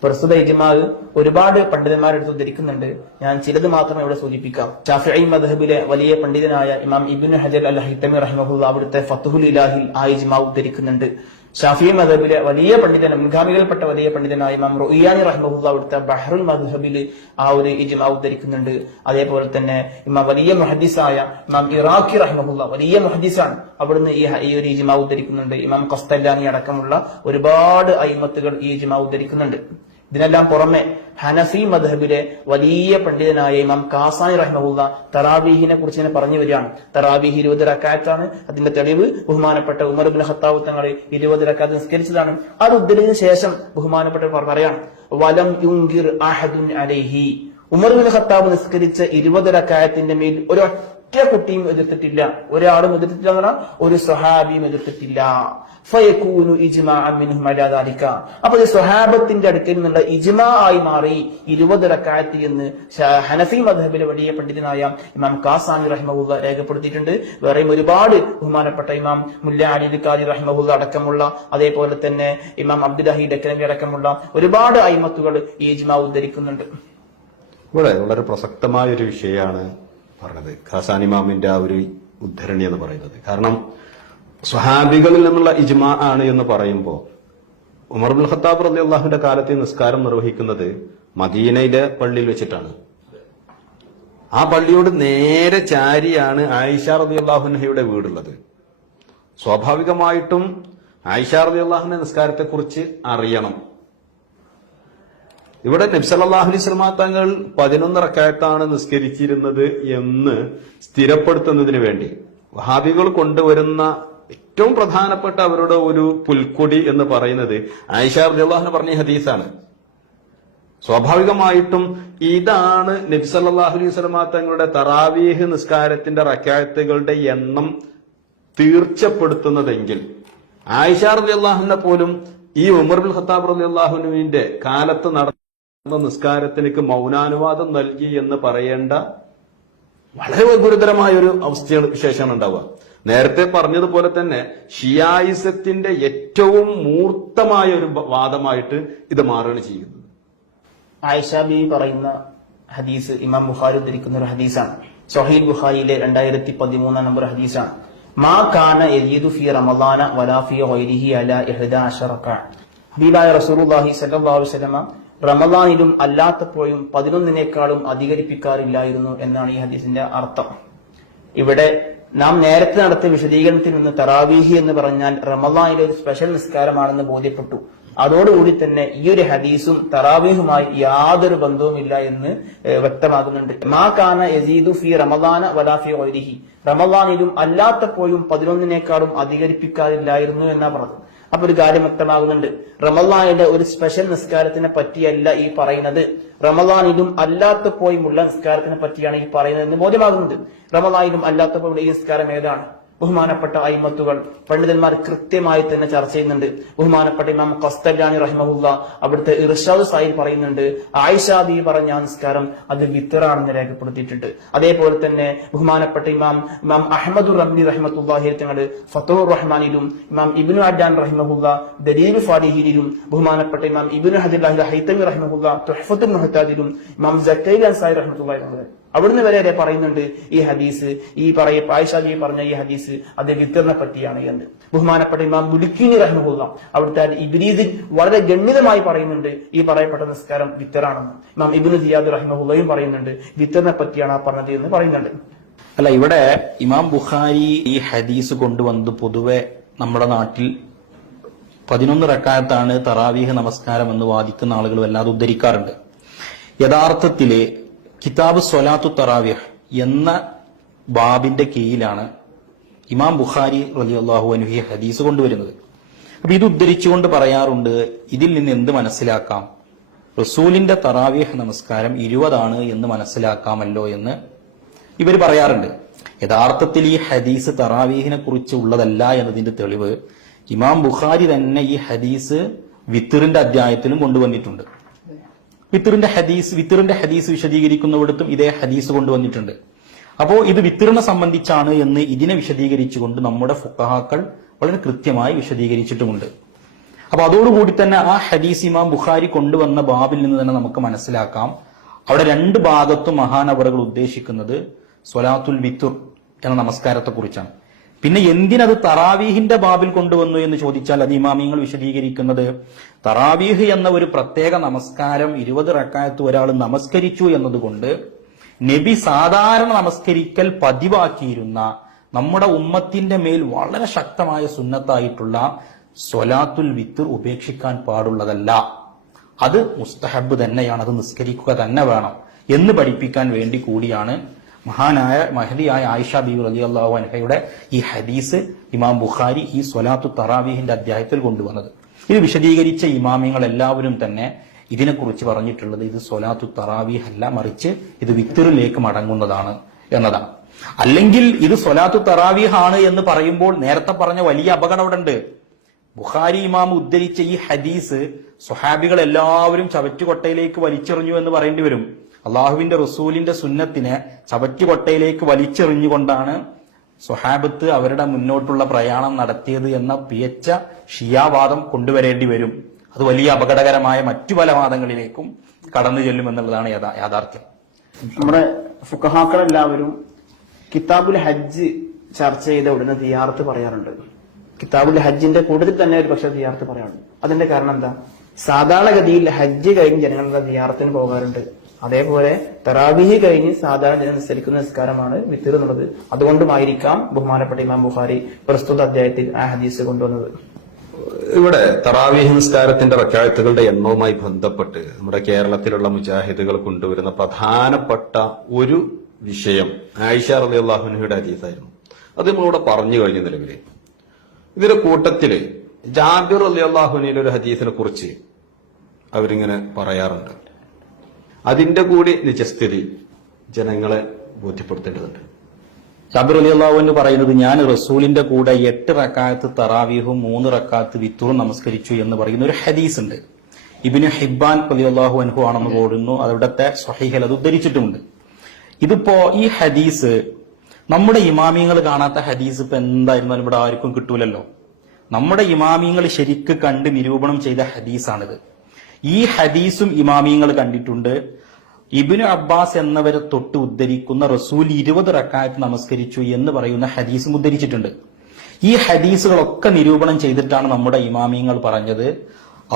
പ്രസ്തുത ഇജ്മാഅ് ഒരുപാട് പണ്ഡിതന്മാരെടുത്ത് ഉദ്ധരിക്കുന്നുണ്ട്. ഞാൻ ചിലത് മാത്രമേ ഇവിടെ സൂചിപ്പിക്കാം. ശാഫിഈ മദ്ഹബിലെ വലിയ പണ്ഡിതനായ ഇമാം ഇബ്നു ഹജർ അൽ ഹൈതമി റഹിമഹുല്ലാഹ് അവിടുത്തെ ഫത്ഹുൽ ഇലാഹിൽ ആ ഇജ്മാഅ് ഉദ്ധരിക്കുന്നുണ്ട്. ഷാഫിഈ മദ്ഹബിലെ വലിയ പണ്ഡിതൻ, മുൻഗാമികളിൽപ്പെട്ട വലിയ പണ്ഡിതനായ ഇമാം റുഇയാനി റഹിമഹുല്ലാഹ് അവിടുത്തെ ബഹ്റുൽ മദ്ഹബിൽ ആ ഒരു ഇജ്മാഅ് ഉദ്ധരിക്കുന്നുണ്ട്. അതേപോലെ തന്നെ വലിയ മുഹദ്ദിസായ ഇമാം ഇറാഖി റഹിമഹുല്ലാഹ് വലിയ മുഹദ്ദിസാണ്, അവിടുന്ന് ഈ ഒരു ഇജ്മാഅ് ഉദ്ധരിക്കുന്നുണ്ട്. ഇമാം ഖസ്തലാനി അടക്കമുള്ള ഒരുപാട് അയിമത്തുകൾ ഈ ഇജ്മാഅ് ഉദ്ധരിക്കുന്നുണ്ട്. ഇതിനെല്ലാം പുറമെ ഹനഫി മദ്ഹബിലെ വലിയ പണ്ഡിതനായ ഇമാം കാസാനി റഹിമഹുല്ലാഹ് തറാവീഹിനെ കുറിച്ച് തന്നെ പറഞ്ഞു വരികയാണ്. തറാവീഹ് 20 റക്അത്താണ്. അതിന്റെ തെളിവ് ബഹുമാനപ്പെട്ട ഉമർ ഇബ്നു ഖത്താബ് തങ്ങൾ 20 റക്അത്ത് നിസ്കരിച്ചതാണ്. അത് ഉദ്ധരിച്ചതിന് ശേഷം ബഹുമാനപ്പെട്ടവർ പറയാണ്, വലം യുൻകിർ അഹദുൻ അലൈഹി, ഉമർ ഇബ്നു ഖത്താബ് നിസ്കരിച്ച 20 റക്അത്തിന്റെ മേൽ ഒരൊറ്റ കുട്ടിയും എതിർത്തിട്ടില്ല, ഒരാളും എതിർത്തിട്ടില്ല എന്ന് പറഞ്ഞാൽ ഒരു സ്വഹാബിയും എതിർത്തിട്ടില്ല. ഫയകൂനു ഇജ്മാഅൻ മിൻഹും അലാ ദാലിക, അപ്പോൾ ഈ സ്വഹാബത്തിന്റെ അടുക്കൽ നിന്നുള്ള ഇജ്മാ ആയി മാറി 20 റക്അത്ത് എന്ന് ഹനഫി മദ്ഹബിലെ വലിയ പണ്ഡിതനായ ഇമാം കാസാനി റഹിമഹുല്ലാഹ് രേഖപ്പെടുത്തിയിട്ടുണ്ട്. വേറെയും ഒരുപാട് ബഹുമാനപ്പെട്ട ഇമാം മുല്ല അലി ഖാരി റഹിമഹുല്ലാഹ് അടക്കമുള്ള, അതേപോലെ തന്നെ ഇമാം അബ്ദുൽ ഹമീദ് ദക്നവി അടക്കമുള്ള ഒരുപാട് അയിമത്തുകൾ ഈ ഇജ്മാ ഉദ്ധരിക്കുന്നുണ്ട്. ഇവിടെ വളരെ പ്രസക്തമായ ഒരു വിഷയമാണ് പറഞ്ഞത്, ഖാസാനി ഇമാമിന്റെ ആ ഒരു ഉദ്ധരണി എന്ന് പറയുന്നത്. കാരണം സ്വഹാബികളിൽ നിന്നുള്ള ഇജ്മാ ആണ് എന്ന് പറയുമ്പോൾ ഉമർ ഇബ്നുൽ ഖത്താബ് റളിയല്ലാഹുവിന്റെ കാലത്ത് നിസ്കാരം നിർവഹിക്കുന്നത് മദീനയിലെ പള്ളിയിൽ വെച്ചിട്ടാണ്. ആ പള്ളിയോട് നേരെ ചാരിയാണ് ആയിഷ റളിയല്ലാഹു അൻഹയുടെ വീടുള്ളത്. സ്വാഭാവികമായിട്ടും ആയിഷ റളിയല്ലാഹുവിന്റെ നിസ്കാരത്തെക്കുറിച്ച് അറിയണം. ഇവിടെ നബി സല്ലല്ലാഹു അലൈഹി വസല്ലം തങ്ങൾ 11 റക്അത്താണ് നിസ്കരിച്ചിരുന്നത് എന്ന് സ്ഥിരപ്പെടുത്തുന്നതിന് വേണ്ടി വഹാബികൾ കൊണ്ടുവരുന്ന ഏറ്റവും പ്രധാനപ്പെട്ട അവരുടെ ഒരു പുൽക്കൊടി എന്ന് പറയുന്നത് ആയിഷ റളിയല്ലാഹു അൻഹ പറഞ്ഞ ഹദീസാണ്. സ്വാഭാവികമായിട്ടും ഇതാണ് നബി സല്ലല്ലാഹു അലൈഹി വസല്ലം തങ്ങളുടെ തറാവീഹ് നിസ്കാരത്തിന്റെ റക്അത്തുകളുടെ എണ്ണം തീർച്ചപ്പെടുത്തുന്നതെങ്കിൽ ആയിഷ റളിയല്ലാഹു അൻഹ പോലും ഈ ഉമർ ഇബ്നുൽ ഖത്താബ് റളിയല്ലാഹു അൻഹുവിന്റെ കാലത്ത് നടന്ന നിസ്കാരത്തിലേക്ക് മൗനാനുവാദം നൽകി എന്ന് പറയേണ്ട വളരെ ഗുരുതരമായ ഒരു അവസ്ഥയാണ്, വിശേഷമാണ് ഉണ്ടാവുക. നേരത്തെ പറഞ്ഞതുപോലെ തന്നെ ഷിയായിസത്തിന്റെ ഏറ്റവും മൂർത്തമായ ഒരു വാദമായിട്ട് ഇത് മാറുകയാണ് ചെയ്യുന്നത്. ആയിഷ ബീവി പറയുന്ന ഹദീസ് ഇമാം ബുഖാരി ഉദ്ധരിക്കുന്ന ഒരു ഹദീസാണ്. സ്വഹീഹ് ബുഖാരിയിലെ 2013 നമ്പർ ഹദീസാണ്. മാ കാന യസീദു ഫീ റമളാന വലാ ഫീ ഗൈരിഹി അലാ 11 റക്അ. ഹബീബായ റസൂലുള്ളാഹി സ്വല്ലല്ലാഹു അലൈഹി വസല്ലം റമളാനിലും അല്ലാത്തപ്പോഴും 11നേക്കാളും അധികരിപ്പിക്കാറില്ലായിരുന്നു എന്നാണ് ഈ ഹദീസിന്റെ അർത്ഥം. ഇവിടെ നാം നേരത്തെ നടത്തിയ വിശദീകരണത്തിൽ നിന്ന് തറാവീഹി എന്ന് പറഞ്ഞാൽ റമളാനിലെ ഒരു സ്പെഷ്യൽ നിസ്കാരമാണെന്ന് ബോധ്യപ്പെട്ടു. അതോടുകൂടി തന്നെ ഈ ഒരു ഹദീസും തറാവീഹുമായി യാതൊരു ബന്ധവുമില്ല എന്ന് വ്യക്തമാകുന്നുണ്ട്. മാ കാന യസീദു ഫീ റമളാന വലാ ഫീ ഗൈരിഹി, റമളാനിലും അല്ലാത്തപ്പോഴും 11നേക്കാളും അധികരിപ്പിക്കാറില്ലായിരുന്നു എന്നാ പറഞ്ഞത്. അപ്പൊ ഒരു കാര്യം വ്യക്തമാകുന്നുണ്ട്, റമളാനിലെ ഒരു സ്പെഷ്യൽ നിസ്കാരത്തിനെ പറ്റിയല്ല ഈ പറയുന്നത്, റമളാനിലും അല്ലാത്തപ്പോഴുമുള്ള നിസ്കാരത്തിനെ പറ്റിയാണ് ഈ പറയുന്നത് എന്ന് ബോധ്യമാകുന്നുണ്ട്. റമളാനിലും അല്ലാത്തപ്പോഴുള്ള ഈ നിസ്കാരം ഏതാണ്? ബഹുമാനപ്പെട്ട അയിമത്തുകൾ പണ്ഡിതന്മാർ കൃത്യമായി തന്നെ ചർച്ച ചെയ്യുന്നുണ്ട്. ബഹുമാനപ്പെട്ട ഇമാം ഖസ്തലാനി റഹിമഹുല്ലാഹ് അവിടുത്തെ ഇർഷാദ് സായിൽ പറയുന്നുണ്ട്, ആയിഷ ബീവി പറഞ്ഞ നിസ്കാരം അത് വിത്തറാണെന്ന് രേഖപ്പെടുത്തിയിട്ടുണ്ട്. അതേപോലെ തന്നെ ബഹുമാനപ്പെട്ട ഇമാം അഹ്മദുർ റംലി റഹിമത്തുല്ലാഹി തങ്ങളുടെ ഫതുഹുർ റഹ്മാനിലും ഇമാം ഇബ്നു അദ്ദാൻ റഹിമഹുല്ലാഹ് ദലീൽ ഫാലിഹിലും ബഹുമാനപ്പെട്ട ഇമാം ഇബ്നു ഹജർ അൽ ഹൈതമി റഹിമഹുല്ലാഹ് തുഹ്ഫത്തുൽ മുഹ്താദിലും ഇമാം സക്കീൽ അൻസാരി റഹിമത്തുള്ളാഹി അവിടുന്ന് വരെ പറയുന്നുണ്ട് ഈ ഹദീസ്, ഈ ആയിഷ ബീവി പറഞ്ഞ ഈ ഹദീസ് അത് വിത്തറിനെ പറ്റിയാണ് എന്ന്. ബഹുമാനപ്പെട്ട ഇമാം ബുലിക്കിനി റഹിമഹുല്ലാഹ് അവിടുത്തെ ഇബ്രീദിൽ വളരെ ഗണ്യതമായി പറയുന്നുണ്ട് ഈ പറയപ്പെട്ട നിസ്കാരം വിത്തറാണെന്ന്. ഇമാം ഇബ്നു സിയാദ് റഹിമഹുല്ലാഹയും പറയുന്നുണ്ട് വിത്തറിനെ പറ്റിയാണ് ആ പറഞ്ഞത് എന്ന് പറയുന്നുണ്ട്. അല്ല, ഇവിടെ ഇമാം ബുഖാരി ഈ ഹദീസ് കൊണ്ടുവന്നത് പൊതുവെ നമ്മുടെ നാട്ടിൽ 11 റക്അത്താണ് തറാവീഹ് നമസ്കാരം എന്ന് വാദിക്കുന്ന ആളുകൾ വല്ലാതെ ഉദ്ധരിക്കാറുണ്ട്. യഥാർത്ഥത്തില് കിതാബ് സ്വലാത്തു തറാവീഹ് എന്ന ബാബിന്റെ കീഴിലാണ് ഇമാം ബുഖാരി റളിയല്ലാഹു അൻഹു ഈ ഹദീസ് കൊണ്ടുവരുന്നത്. അപ്പൊ ഇത് ഉദ്ധരിച്ചുകൊണ്ട് പറയാറുണ്ട്, ഇതിൽ നിന്ന് എന്ത് മനസ്സിലാക്കാം? റസൂലിന്റെ തറാവീഹ് നമസ്കാരം 20 എന്ന് മനസ്സിലാക്കാമല്ലോ എന്ന് ഇവർ പറയാറുണ്ട്. യഥാർത്ഥത്തിൽ ഈ ഹദീസ് തറാവീഹിനെ കുറിച്ച് ഉള്ളതല്ല എന്നതിന്റെ തെളിവ് ഇമാം ബുഖാരി തന്നെ ഈ ഹദീസ് വിത്തറിന്റെ അധ്യായത്തിലും കൊണ്ടുവന്നിട്ടുണ്ട്. വിത്തറിന്റെ ഹദീസ് വിശദീകരിക്കുന്നിടത്തും ഇതേ ഹദീസ് കൊണ്ടുവന്നിട്ടുണ്ട്. അപ്പോ ഇത് വിത്തറിനെ സംബന്ധിച്ചാണ് എന്ന് ഇതിനെ വിശദീകരിച്ചുകൊണ്ട് നമ്മുടെ ഫുഖഹാക്കൾ വളരെ കൃത്യമായി വിശദീകരിച്ചിട്ടുമുണ്ട്. അപ്പൊ അതോടുകൂടി തന്നെ ആ ഹദീസ് ഇമാം ബുഖാരി കൊണ്ടുവന്ന ബാബിൽ നിന്ന് തന്നെ നമുക്ക് മനസ്സിലാക്കാം, അവിടെ 2 ഭാഗത്തും മഹാനവറുകൾ ഉദ്ദേശിക്കുന്നത് സ്വലാത്തുൽ വിത്തുർ എന്ന നമസ്കാരത്തെ കുറിച്ചാണ്. പിന്നെ എന്തിനത് തറാവീഹിന്റെ ബാബിൽ കൊണ്ടുവന്നു എന്ന് ചോദിച്ചാൽ അത് ഇമാമിയങ്ങൾ വിശദീകരിക്കുന്നത് തറാവീഹ് എന്ന ഒരു പ്രത്യേക നമസ്കാരം 20 റക്അത്ത് ഒരാൾ നമസ്കരിച്ചു എന്നതുകൊണ്ട് നബി സാധാരണ നമസ്കരിക്കൽ പതിവാക്കിയിരുന്ന നമ്മുടെ ഉമ്മത്തിന്റെ മേൽ വളരെ ശക്തമായ സുന്നത്തായിട്ടുള്ള സ്വലാത്തുൽ വിത്തുർ ഉപേക്ഷിക്കാൻ പാടുള്ളതല്ല, അത് മുസ്തഹബ് തന്നെയാണ്, അത് നിസ്കരിക്കുക തന്നെ വേണം എന്ന് പഠിപ്പിക്കാൻ വേണ്ടി കൂടിയാണ് മഹദിയായ ആയിഷ ബീവി റളിയല്ലാഹു അൻഹയുടെ ഈ ഹദീസ് ഇമാം ബുഖാരി ഈ സ്വലാത്തു തറാവീഹിന്റെ അധ്യായത്തിൽ കൊണ്ടുവന്നത്. ഇത് വിശദീകരിച്ച ഇമാമിങ്ങൾ എല്ലാവരും തന്നെ ഇതിനെക്കുറിച്ച് പറഞ്ഞിട്ടുള്ളത് ഇത് സ്വലാത്തു തറാവീഹ് അല്ല, മറിച്ച് ഇത് വിത്തറിലേക്ക് മടങ്ങുന്നതാണ് എന്നതാണ്. അല്ലെങ്കിൽ ഇത് സ്വലാത്തു തറാവീഹ് ആണ് എന്ന് പറയുമ്പോൾ നേരത്തെ പറഞ്ഞ വലിയ അപകടം അവിടെ ഉണ്ട്. ബുഖാരി ഇമാം ഉദ്ധരിച്ച ഈ ഹദീസ് സ്വഹാബികൾ എല്ലാവരും ചവറ്റുകൊട്ടയിലേക്ക് വലിച്ചെറിഞ്ഞു എന്ന് പറയേണ്ടി വരും. അള്ളാഹുവിന്റെ റസൂലിന്റെ സുന്നത്തിനെ ചവറ്റുകൊട്ടയിലേക്ക് വലിച്ചെറിഞ്ഞുകൊണ്ടാണ് സ്വഹാബത്ത് അവരുടെ മുന്നോട്ടുള്ള പ്രയാണം നടത്തിയത് എന്ന പിയച്ച ഷിയാവാദം കൊണ്ടുവരേണ്ടി വരും. അത് വലിയ അപകടകരമായ മറ്റു പല വാദങ്ങളിലേക്കും കടന്നു ചെല്ലുമെന്നുള്ളതാണ് യാഥാർത്ഥ്യം. നമ്മുടെ ഫുഖഹാക്കളെല്ലാവരും കിതാബുൽ ഹജ്ജ് ചർച്ച ചെയ്ത ഉടനെ ദിയാറത്ത് പറയാറുണ്ട്. കിതാബുൽ ഹജ്ജിന്റെ കൂടുതൽ തന്നെ ഒരു പക്ഷേ ദിയാറത്ത് പറയാറുണ്ട്. അതിന്റെ കാരണം എന്താ? സാധാരണഗതിയിൽ ഹജ്ജ് കഴിഞ്ഞ് ജനങ്ങളുടെ ദിയാറത്തിന് പോകാറുണ്ട്. അതേപോലെ തറാവീഹ് കഴിഞ്ഞ് സാധാരണ ജനം നിസ്കരിക്കുന്ന നിസ്കാരമാണ് വിത്തർ എന്നുള്ളത്. അതുകൊണ്ടുമായിരിക്കാം ബഹുമാനപ്പെട്ട ഇമാം ബുഖാരി പ്രസ്തുത അധ്യായത്തിൽ ആ ഹദീസ് കൊണ്ടുവന്നത്. ഇവിടെ തറാവീഹ് നിസ്കാരത്തിന്റെ റക്അത്തുകളുടെ എണ്ണവുമായി ബന്ധപ്പെട്ട് നമ്മുടെ കേരളത്തിലുള്ള മുജാഹിദുകൾ കൊണ്ടുവരുന്ന പ്രധാനപ്പെട്ട ഒരു വിഷയം ആയിഷ റളിയല്ലാഹു അൻഹയുടെ ഹദീസായിരുന്നു. അത് നമ്മളിവിടെ പറഞ്ഞു കഴിഞ്ഞ നിലവില്. ഇതിന്റെ കൂട്ടത്തില് ജാബിർ റളിയല്ലാഹു അൻഹുവിന്റെ ഒരു ഹദീസിനെ കുറിച്ച് അവരിങ്ങനെ പറയാറുണ്ട്. അതിന്റെ കൂടി നിജസ്ഥിതി ജനങ്ങളെ ബോധ്യപ്പെടുത്തേണ്ടതുണ്ട്. ജാബിർ റളിയല്ലാഹു അൻഹു പറയുന്നത്, ഞാൻ റസൂലിന്റെ കൂടെ 8 റക്അത്ത് തറാവീഹും 3 റക്അത്ത് വിത്തറും നമസ്കരിച്ചു എന്ന് പറയുന്ന ഒരു ഹദീസ് ഉണ്ട്. ഇബ്നു ഹിബ്ബാൻ റളിയല്ലാഹു അൻഹു ആണെന്ന് പോടുന്നു. അവിടുത്തെ സ്വഹീഹിൽ അത് ഉദ്ധരിച്ചിട്ടുമുണ്ട്. ഇതിപ്പോ ഈ ഹദീസ് നമ്മുടെ ഇമാമിയങ്ങൾ കാണാത്ത ഹദീസ് ഇപ്പൊ എന്തായിരുന്നാലും ഇവിടെ ആർക്കും കിട്ടൂലല്ലോ. നമ്മുടെ ഇമാമിയങ്ങൾ ശരിക്ക് കണ്ട് നിരൂപണം ചെയ്ത ഹദീസാണിത്. ഈ ഹദീസും ഇമാമിയങ്ങൾ കണ്ടിട്ടുണ്ട്. ഇബ്നു അബ്ബാസ് എന്നവരെ തൊട്ട് ഉദ്ധരിക്കുന്ന റസൂൽ 20 റക്അത്ത് നമസ്കരിച്ചു എന്ന് പറയുന്ന ഹദീസും ഉദ്ധരിച്ചിട്ടുണ്ട്. ഈ ഹദീസുകളൊക്കെ നിരൂപണം ചെയ്തിട്ടാണ് നമ്മുടെ ഇമാമിയങ്ങൾ പറഞ്ഞത്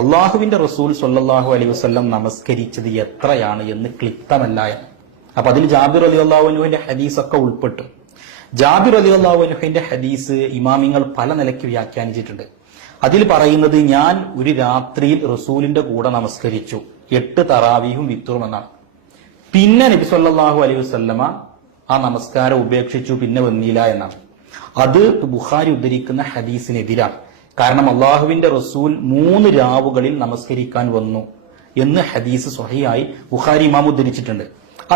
അള്ളാഹുവിന്റെ റസൂൽ സ്വല്ലല്ലാഹു അലൈഹി വസല്ലം നമസ്കരിച്ചത് എത്രയാണ് എന്ന് ക്ലിപ്തമല്ല. അപ്പൊ അതിൽ ജാബിർ റളിയല്ലാഹു അൻഹുവിന്റെ ഹദീസൊക്കെ ഉൾപ്പെട്ടു. ജാബിർ റളിയല്ലാഹു അൻഹുവിന്റെ ഹദീസ് ഇമാമിങ്ങൾ പല നിലയ്ക്ക് വ്യാഖ്യാനിച്ചിട്ടുണ്ട്. അതിൽ പറയുന്നത്, ഞാൻ ഒരു രാത്രിയിൽ റസൂലിന്റെ കൂടെ നമസ്കരിച്ചു 8 തറാവീഹും വിത്തറും എന്നാണ്. പിന്നെ നബി സല്ലല്ലാഹു അലൈഹി വസല്ലമ ആ നമസ്കാരം ഉപേക്ഷിച്ചു, പിന്നെ വന്നില്ല എന്നാണ്. അത് ബുഖാരി ഉദ്ധരിക്കുന്ന ഹദീസിനെതിരാണ്. കാരണം അള്ളാഹുവിന്റെ റസൂൽ 3 രാവുകളിൽ നമസ്കരിക്കാൻ വന്നു എന്ന് ഹദീസ് സ്വഹീഹായി ബുഖാരി ഇമാം ഉദ്ധരിച്ചിട്ടുണ്ട്.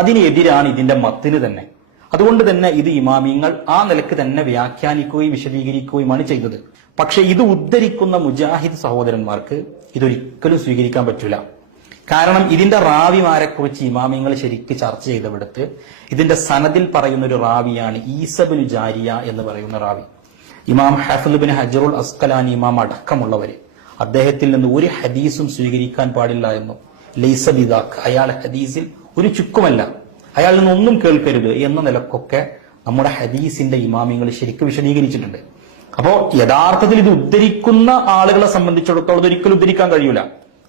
അതിനെതിരാണ് ഇതിന്റെ മത്തിന് തന്നെ. അതുകൊണ്ട് തന്നെ ഇത് ഇമാമിങ്ങൾ ആ നിലക്ക് തന്നെ വ്യാഖ്യാനിക്കുകയും വിശദീകരിക്കുകയുമാണ് ചെയ്തത്. പക്ഷെ ഇത് ഉദ്ധരിക്കുന്ന മുജാഹിദ് സഹോദരന്മാർക്ക് ഇതൊരിക്കലും സ്വീകരിക്കാൻ പറ്റൂല. കാരണം ഇതിന്റെ റാവിമാരെ കുറിച്ച് ഇമാമിങ്ങൾ ശരിക്ക് ചർച്ച ചെയ്തവിടത്ത് ഇതിന്റെ സനദിൽ പറയുന്ന ഒരു റാവിയാണ് ഈസബിനു ജാരിയ എന്ന് പറയുന്ന റാവി. ഇമാം ഹാഫിദ് ബിൻ ഹജറുൽ അസ്കലാനി ഇമാം അടക്കമുള്ളവര് അദ്ദേഹത്തിൽ നിന്ന് ഒരു ഹദീസും സ്വീകരിക്കാൻ പാടില്ല എന്നും ലൈസ ബിദാഖ്, അയാൾ ഹദീസിൽ ഒരു ചുക്കുമല്ല, അയാളിൽ നിന്നൊന്നും കേൾക്കരുത് എന്ന നിലക്കൊക്കെ നമ്മുടെ ഹദീസിന്റെ ഇമാമിങ്ങൾ ശരിക്കും വിശദീകരിച്ചിട്ടുണ്ട്. അപ്പോ യഥാർത്ഥത്തിൽ ഇത് ഉദ്ധരിക്കുന്ന ആളുകളെ സംബന്ധിച്ചിടത്തോളം ഒരിക്കലും ഉദ്ധരിക്കാൻ കഴിയൂല.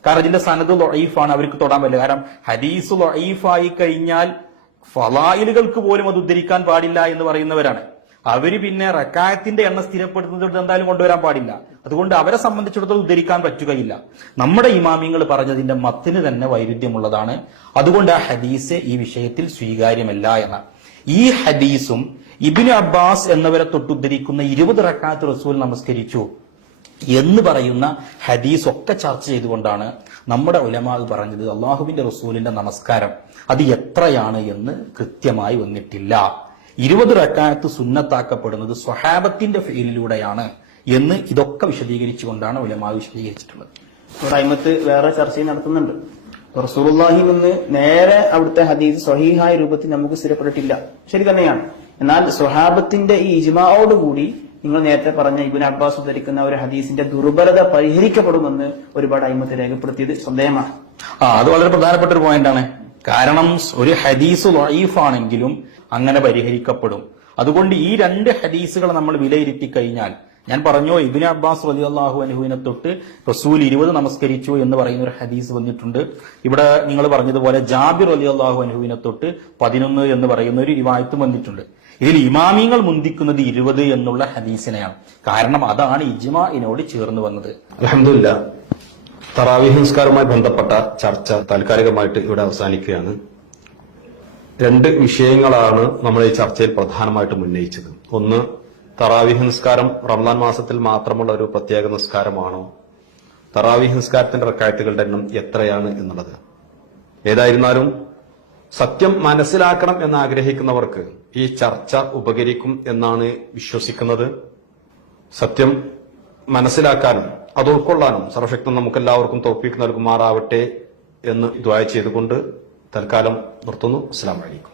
കാരണം ഇതിന്റെ സനദ് ലൊഈഫാണ്, അവർക്ക് തൊടാൻ പറ്റില്ല. കാരണം ഹദീസ് ലൊഈഫായി കഴിഞ്ഞാൽ ഫളായിലുകൾക്ക് പോലും അത് ഉദ്ധരിക്കാൻ പാടില്ല എന്ന് പറയുന്നവരാണ്. അവര് പിന്നെ റക്അത്തിന്റെ എണ്ണം സ്ഥിരപ്പെടുത്തുന്നത് എന്തായാലും കൊണ്ടുവരാൻ പാടില്ല. അതുകൊണ്ട് അവരെ സംബന്ധിച്ചിടത്തോളം ഉദ്ധരിക്കാൻ പറ്റുകയില്ല. നമ്മുടെ ഇമാമിങ്ങൾ പറഞ്ഞതിന്റെ മത്തിന് തന്നെ വൈരുദ്ധ്യമുള്ളതാണ്. അതുകൊണ്ട് ആ ഹദീസ് ഈ വിഷയത്തിൽ സ്വീകാര്യമല്ല എന്നാണ്. ഈ ഹദീസും ഇബ്നു അബ്ബാസ് എന്നവരെ തൊട്ടുദ്ധരിക്കുന്ന 20 റക്അത്ത് റസൂൽ നമസ്കരിച്ചു എന്ന് പറയുന്ന ഹദീസ് ഒക്കെ ചർച്ച ചെയ്തുകൊണ്ടാണ് നമ്മുടെ ഉലമാ പറഞ്ഞത് അള്ളാഹുവിന്റെ റസൂലിന്റെ നമസ്കാരം അത് എത്രയാണ് എന്ന് കൃത്യമായി വന്നിട്ടില്ല. 20 റക്അത്ത് സുന്നത്താക്കപ്പെടുന്നത് സ്വഹാബത്തിന്റെ ഫീലിലൂടെയാണ് എന്ന് ഇതൊക്കെ വിശദീകരിച്ചുകൊണ്ടാണ് ഉലമാ വിശദീകരിച്ചിട്ടുള്ളത്. റഹ്മത്ത് വേറെ ചർച്ചയും നടത്തുന്നുണ്ട്. റസൂലുള്ളാഹിയിൽ നിന്ന് നേരെ അവിടുത്തെ ഹദീസ് സ്വഹീഹായ രൂപത്തിൽ നമുക്ക് സ്ഥിരപ്പെട്ടിട്ടില്ല, ശരി തന്നെയാണ്. എന്നാൽ സ്വഹാബത്തിന്റെ ഈ ഇജ്മാഅോടുകൂടി നിങ്ങൾ നേരത്തെ പറഞ്ഞ ഇബ്നു അബ്ബാസ് ഉദ്ധരിക്കുന്ന ഒരു ഹദീസിന്റെ ദുർബലത പരിഹരിക്കപ്പെടുമെന്ന് ഒരുപാട് അയിമത്ത് രേഖപ്പെടുത്തിയത് ശ്രദ്ധേയമാണ്. അത് വളരെ പ്രധാനപ്പെട്ട ഒരു പോയിന്റാണ്. കാരണം ഒരു ഹദീസ് ദഈഫാണെങ്കിലും അങ്ങനെ പരിഹരിക്കപ്പെടും. അതുകൊണ്ട് ഈ 2 ഹദീസുകൾ നമ്മൾ വിലയിരുത്തി കഴിഞ്ഞാൽ, ഞാൻ പറഞ്ഞു ഇബ്നു അബ്ബാസ് റളിയല്ലാഹു അൻഹുവിനെ തൊട്ട് റസൂൽ 20 നമസ്കരിച്ചു എന്ന് പറയുന്ന ഒരു ഹദീസ് വന്നിട്ടുണ്ട്. ഇവിടെ നിങ്ങൾ പറഞ്ഞതുപോലെ ജാബിർ റളിയല്ലാഹു അൻഹുവിനെ തൊട്ട് 11 എന്ന് പറയുന്ന ഒരു റിവായത്തും വന്നിട്ടുണ്ട്. ഇതിൽ ഇമാമിങ്ങൾ മുന്തിക്കുന്നത് 20 എന്നുള്ള ഹദീസിനെയാണ്. കാരണം അതാണ് ഇജ്മാഇനോട് ചേർന്ന് വന്നത്. അൽഹംദുലില്ലാ, തറാവീഹ് നിസ്കാരവുമായി ബന്ധപ്പെട്ട ചർച്ച താൽക്കാലികമായിട്ട് ഇവിടെ അവസാനിക്കുകയാണ്. 2 വിഷയങ്ങളാണ് നമ്മൾ ഈ ചർച്ചയിൽ പ്രധാനമായിട്ടും ഉന്നയിച്ചത്. ഒന്ന്, തറാവീഹ് നിസ്കാരം റമദാൻ മാസത്തിൽ മാത്രമുള്ള ഒരു പ്രത്യേക നിസ്കാരമാണോ? തറാവീഹ് നിസ്കാരത്തിന്റെ റക്അത്തുകളുടെ എണ്ണം എത്രയാണ് എന്നുള്ളത്. ഏതായിരുന്നാലും സത്യം മനസ്സിലാക്കണം എന്ന് ആഗ്രഹിക്കുന്നവർക്ക് ഈ ചർച്ച ഉപകരിക്കും എന്നാണ് വിശ്വസിക്കുന്നത്. സത്യം മനസ്സിലാക്കാനും അത് ഉൾക്കൊള്ളാനും സർവശക്തൻ നമുക്കെല്ലാവർക്കും തൗഫീഖ് നൽകുമാറാവട്ടെ എന്ന് ദുആ ചെയ്തുകൊണ്ട് തൽക്കാലം നിർത്തുന്നു. അസ്സലാമു അലൈക്കും.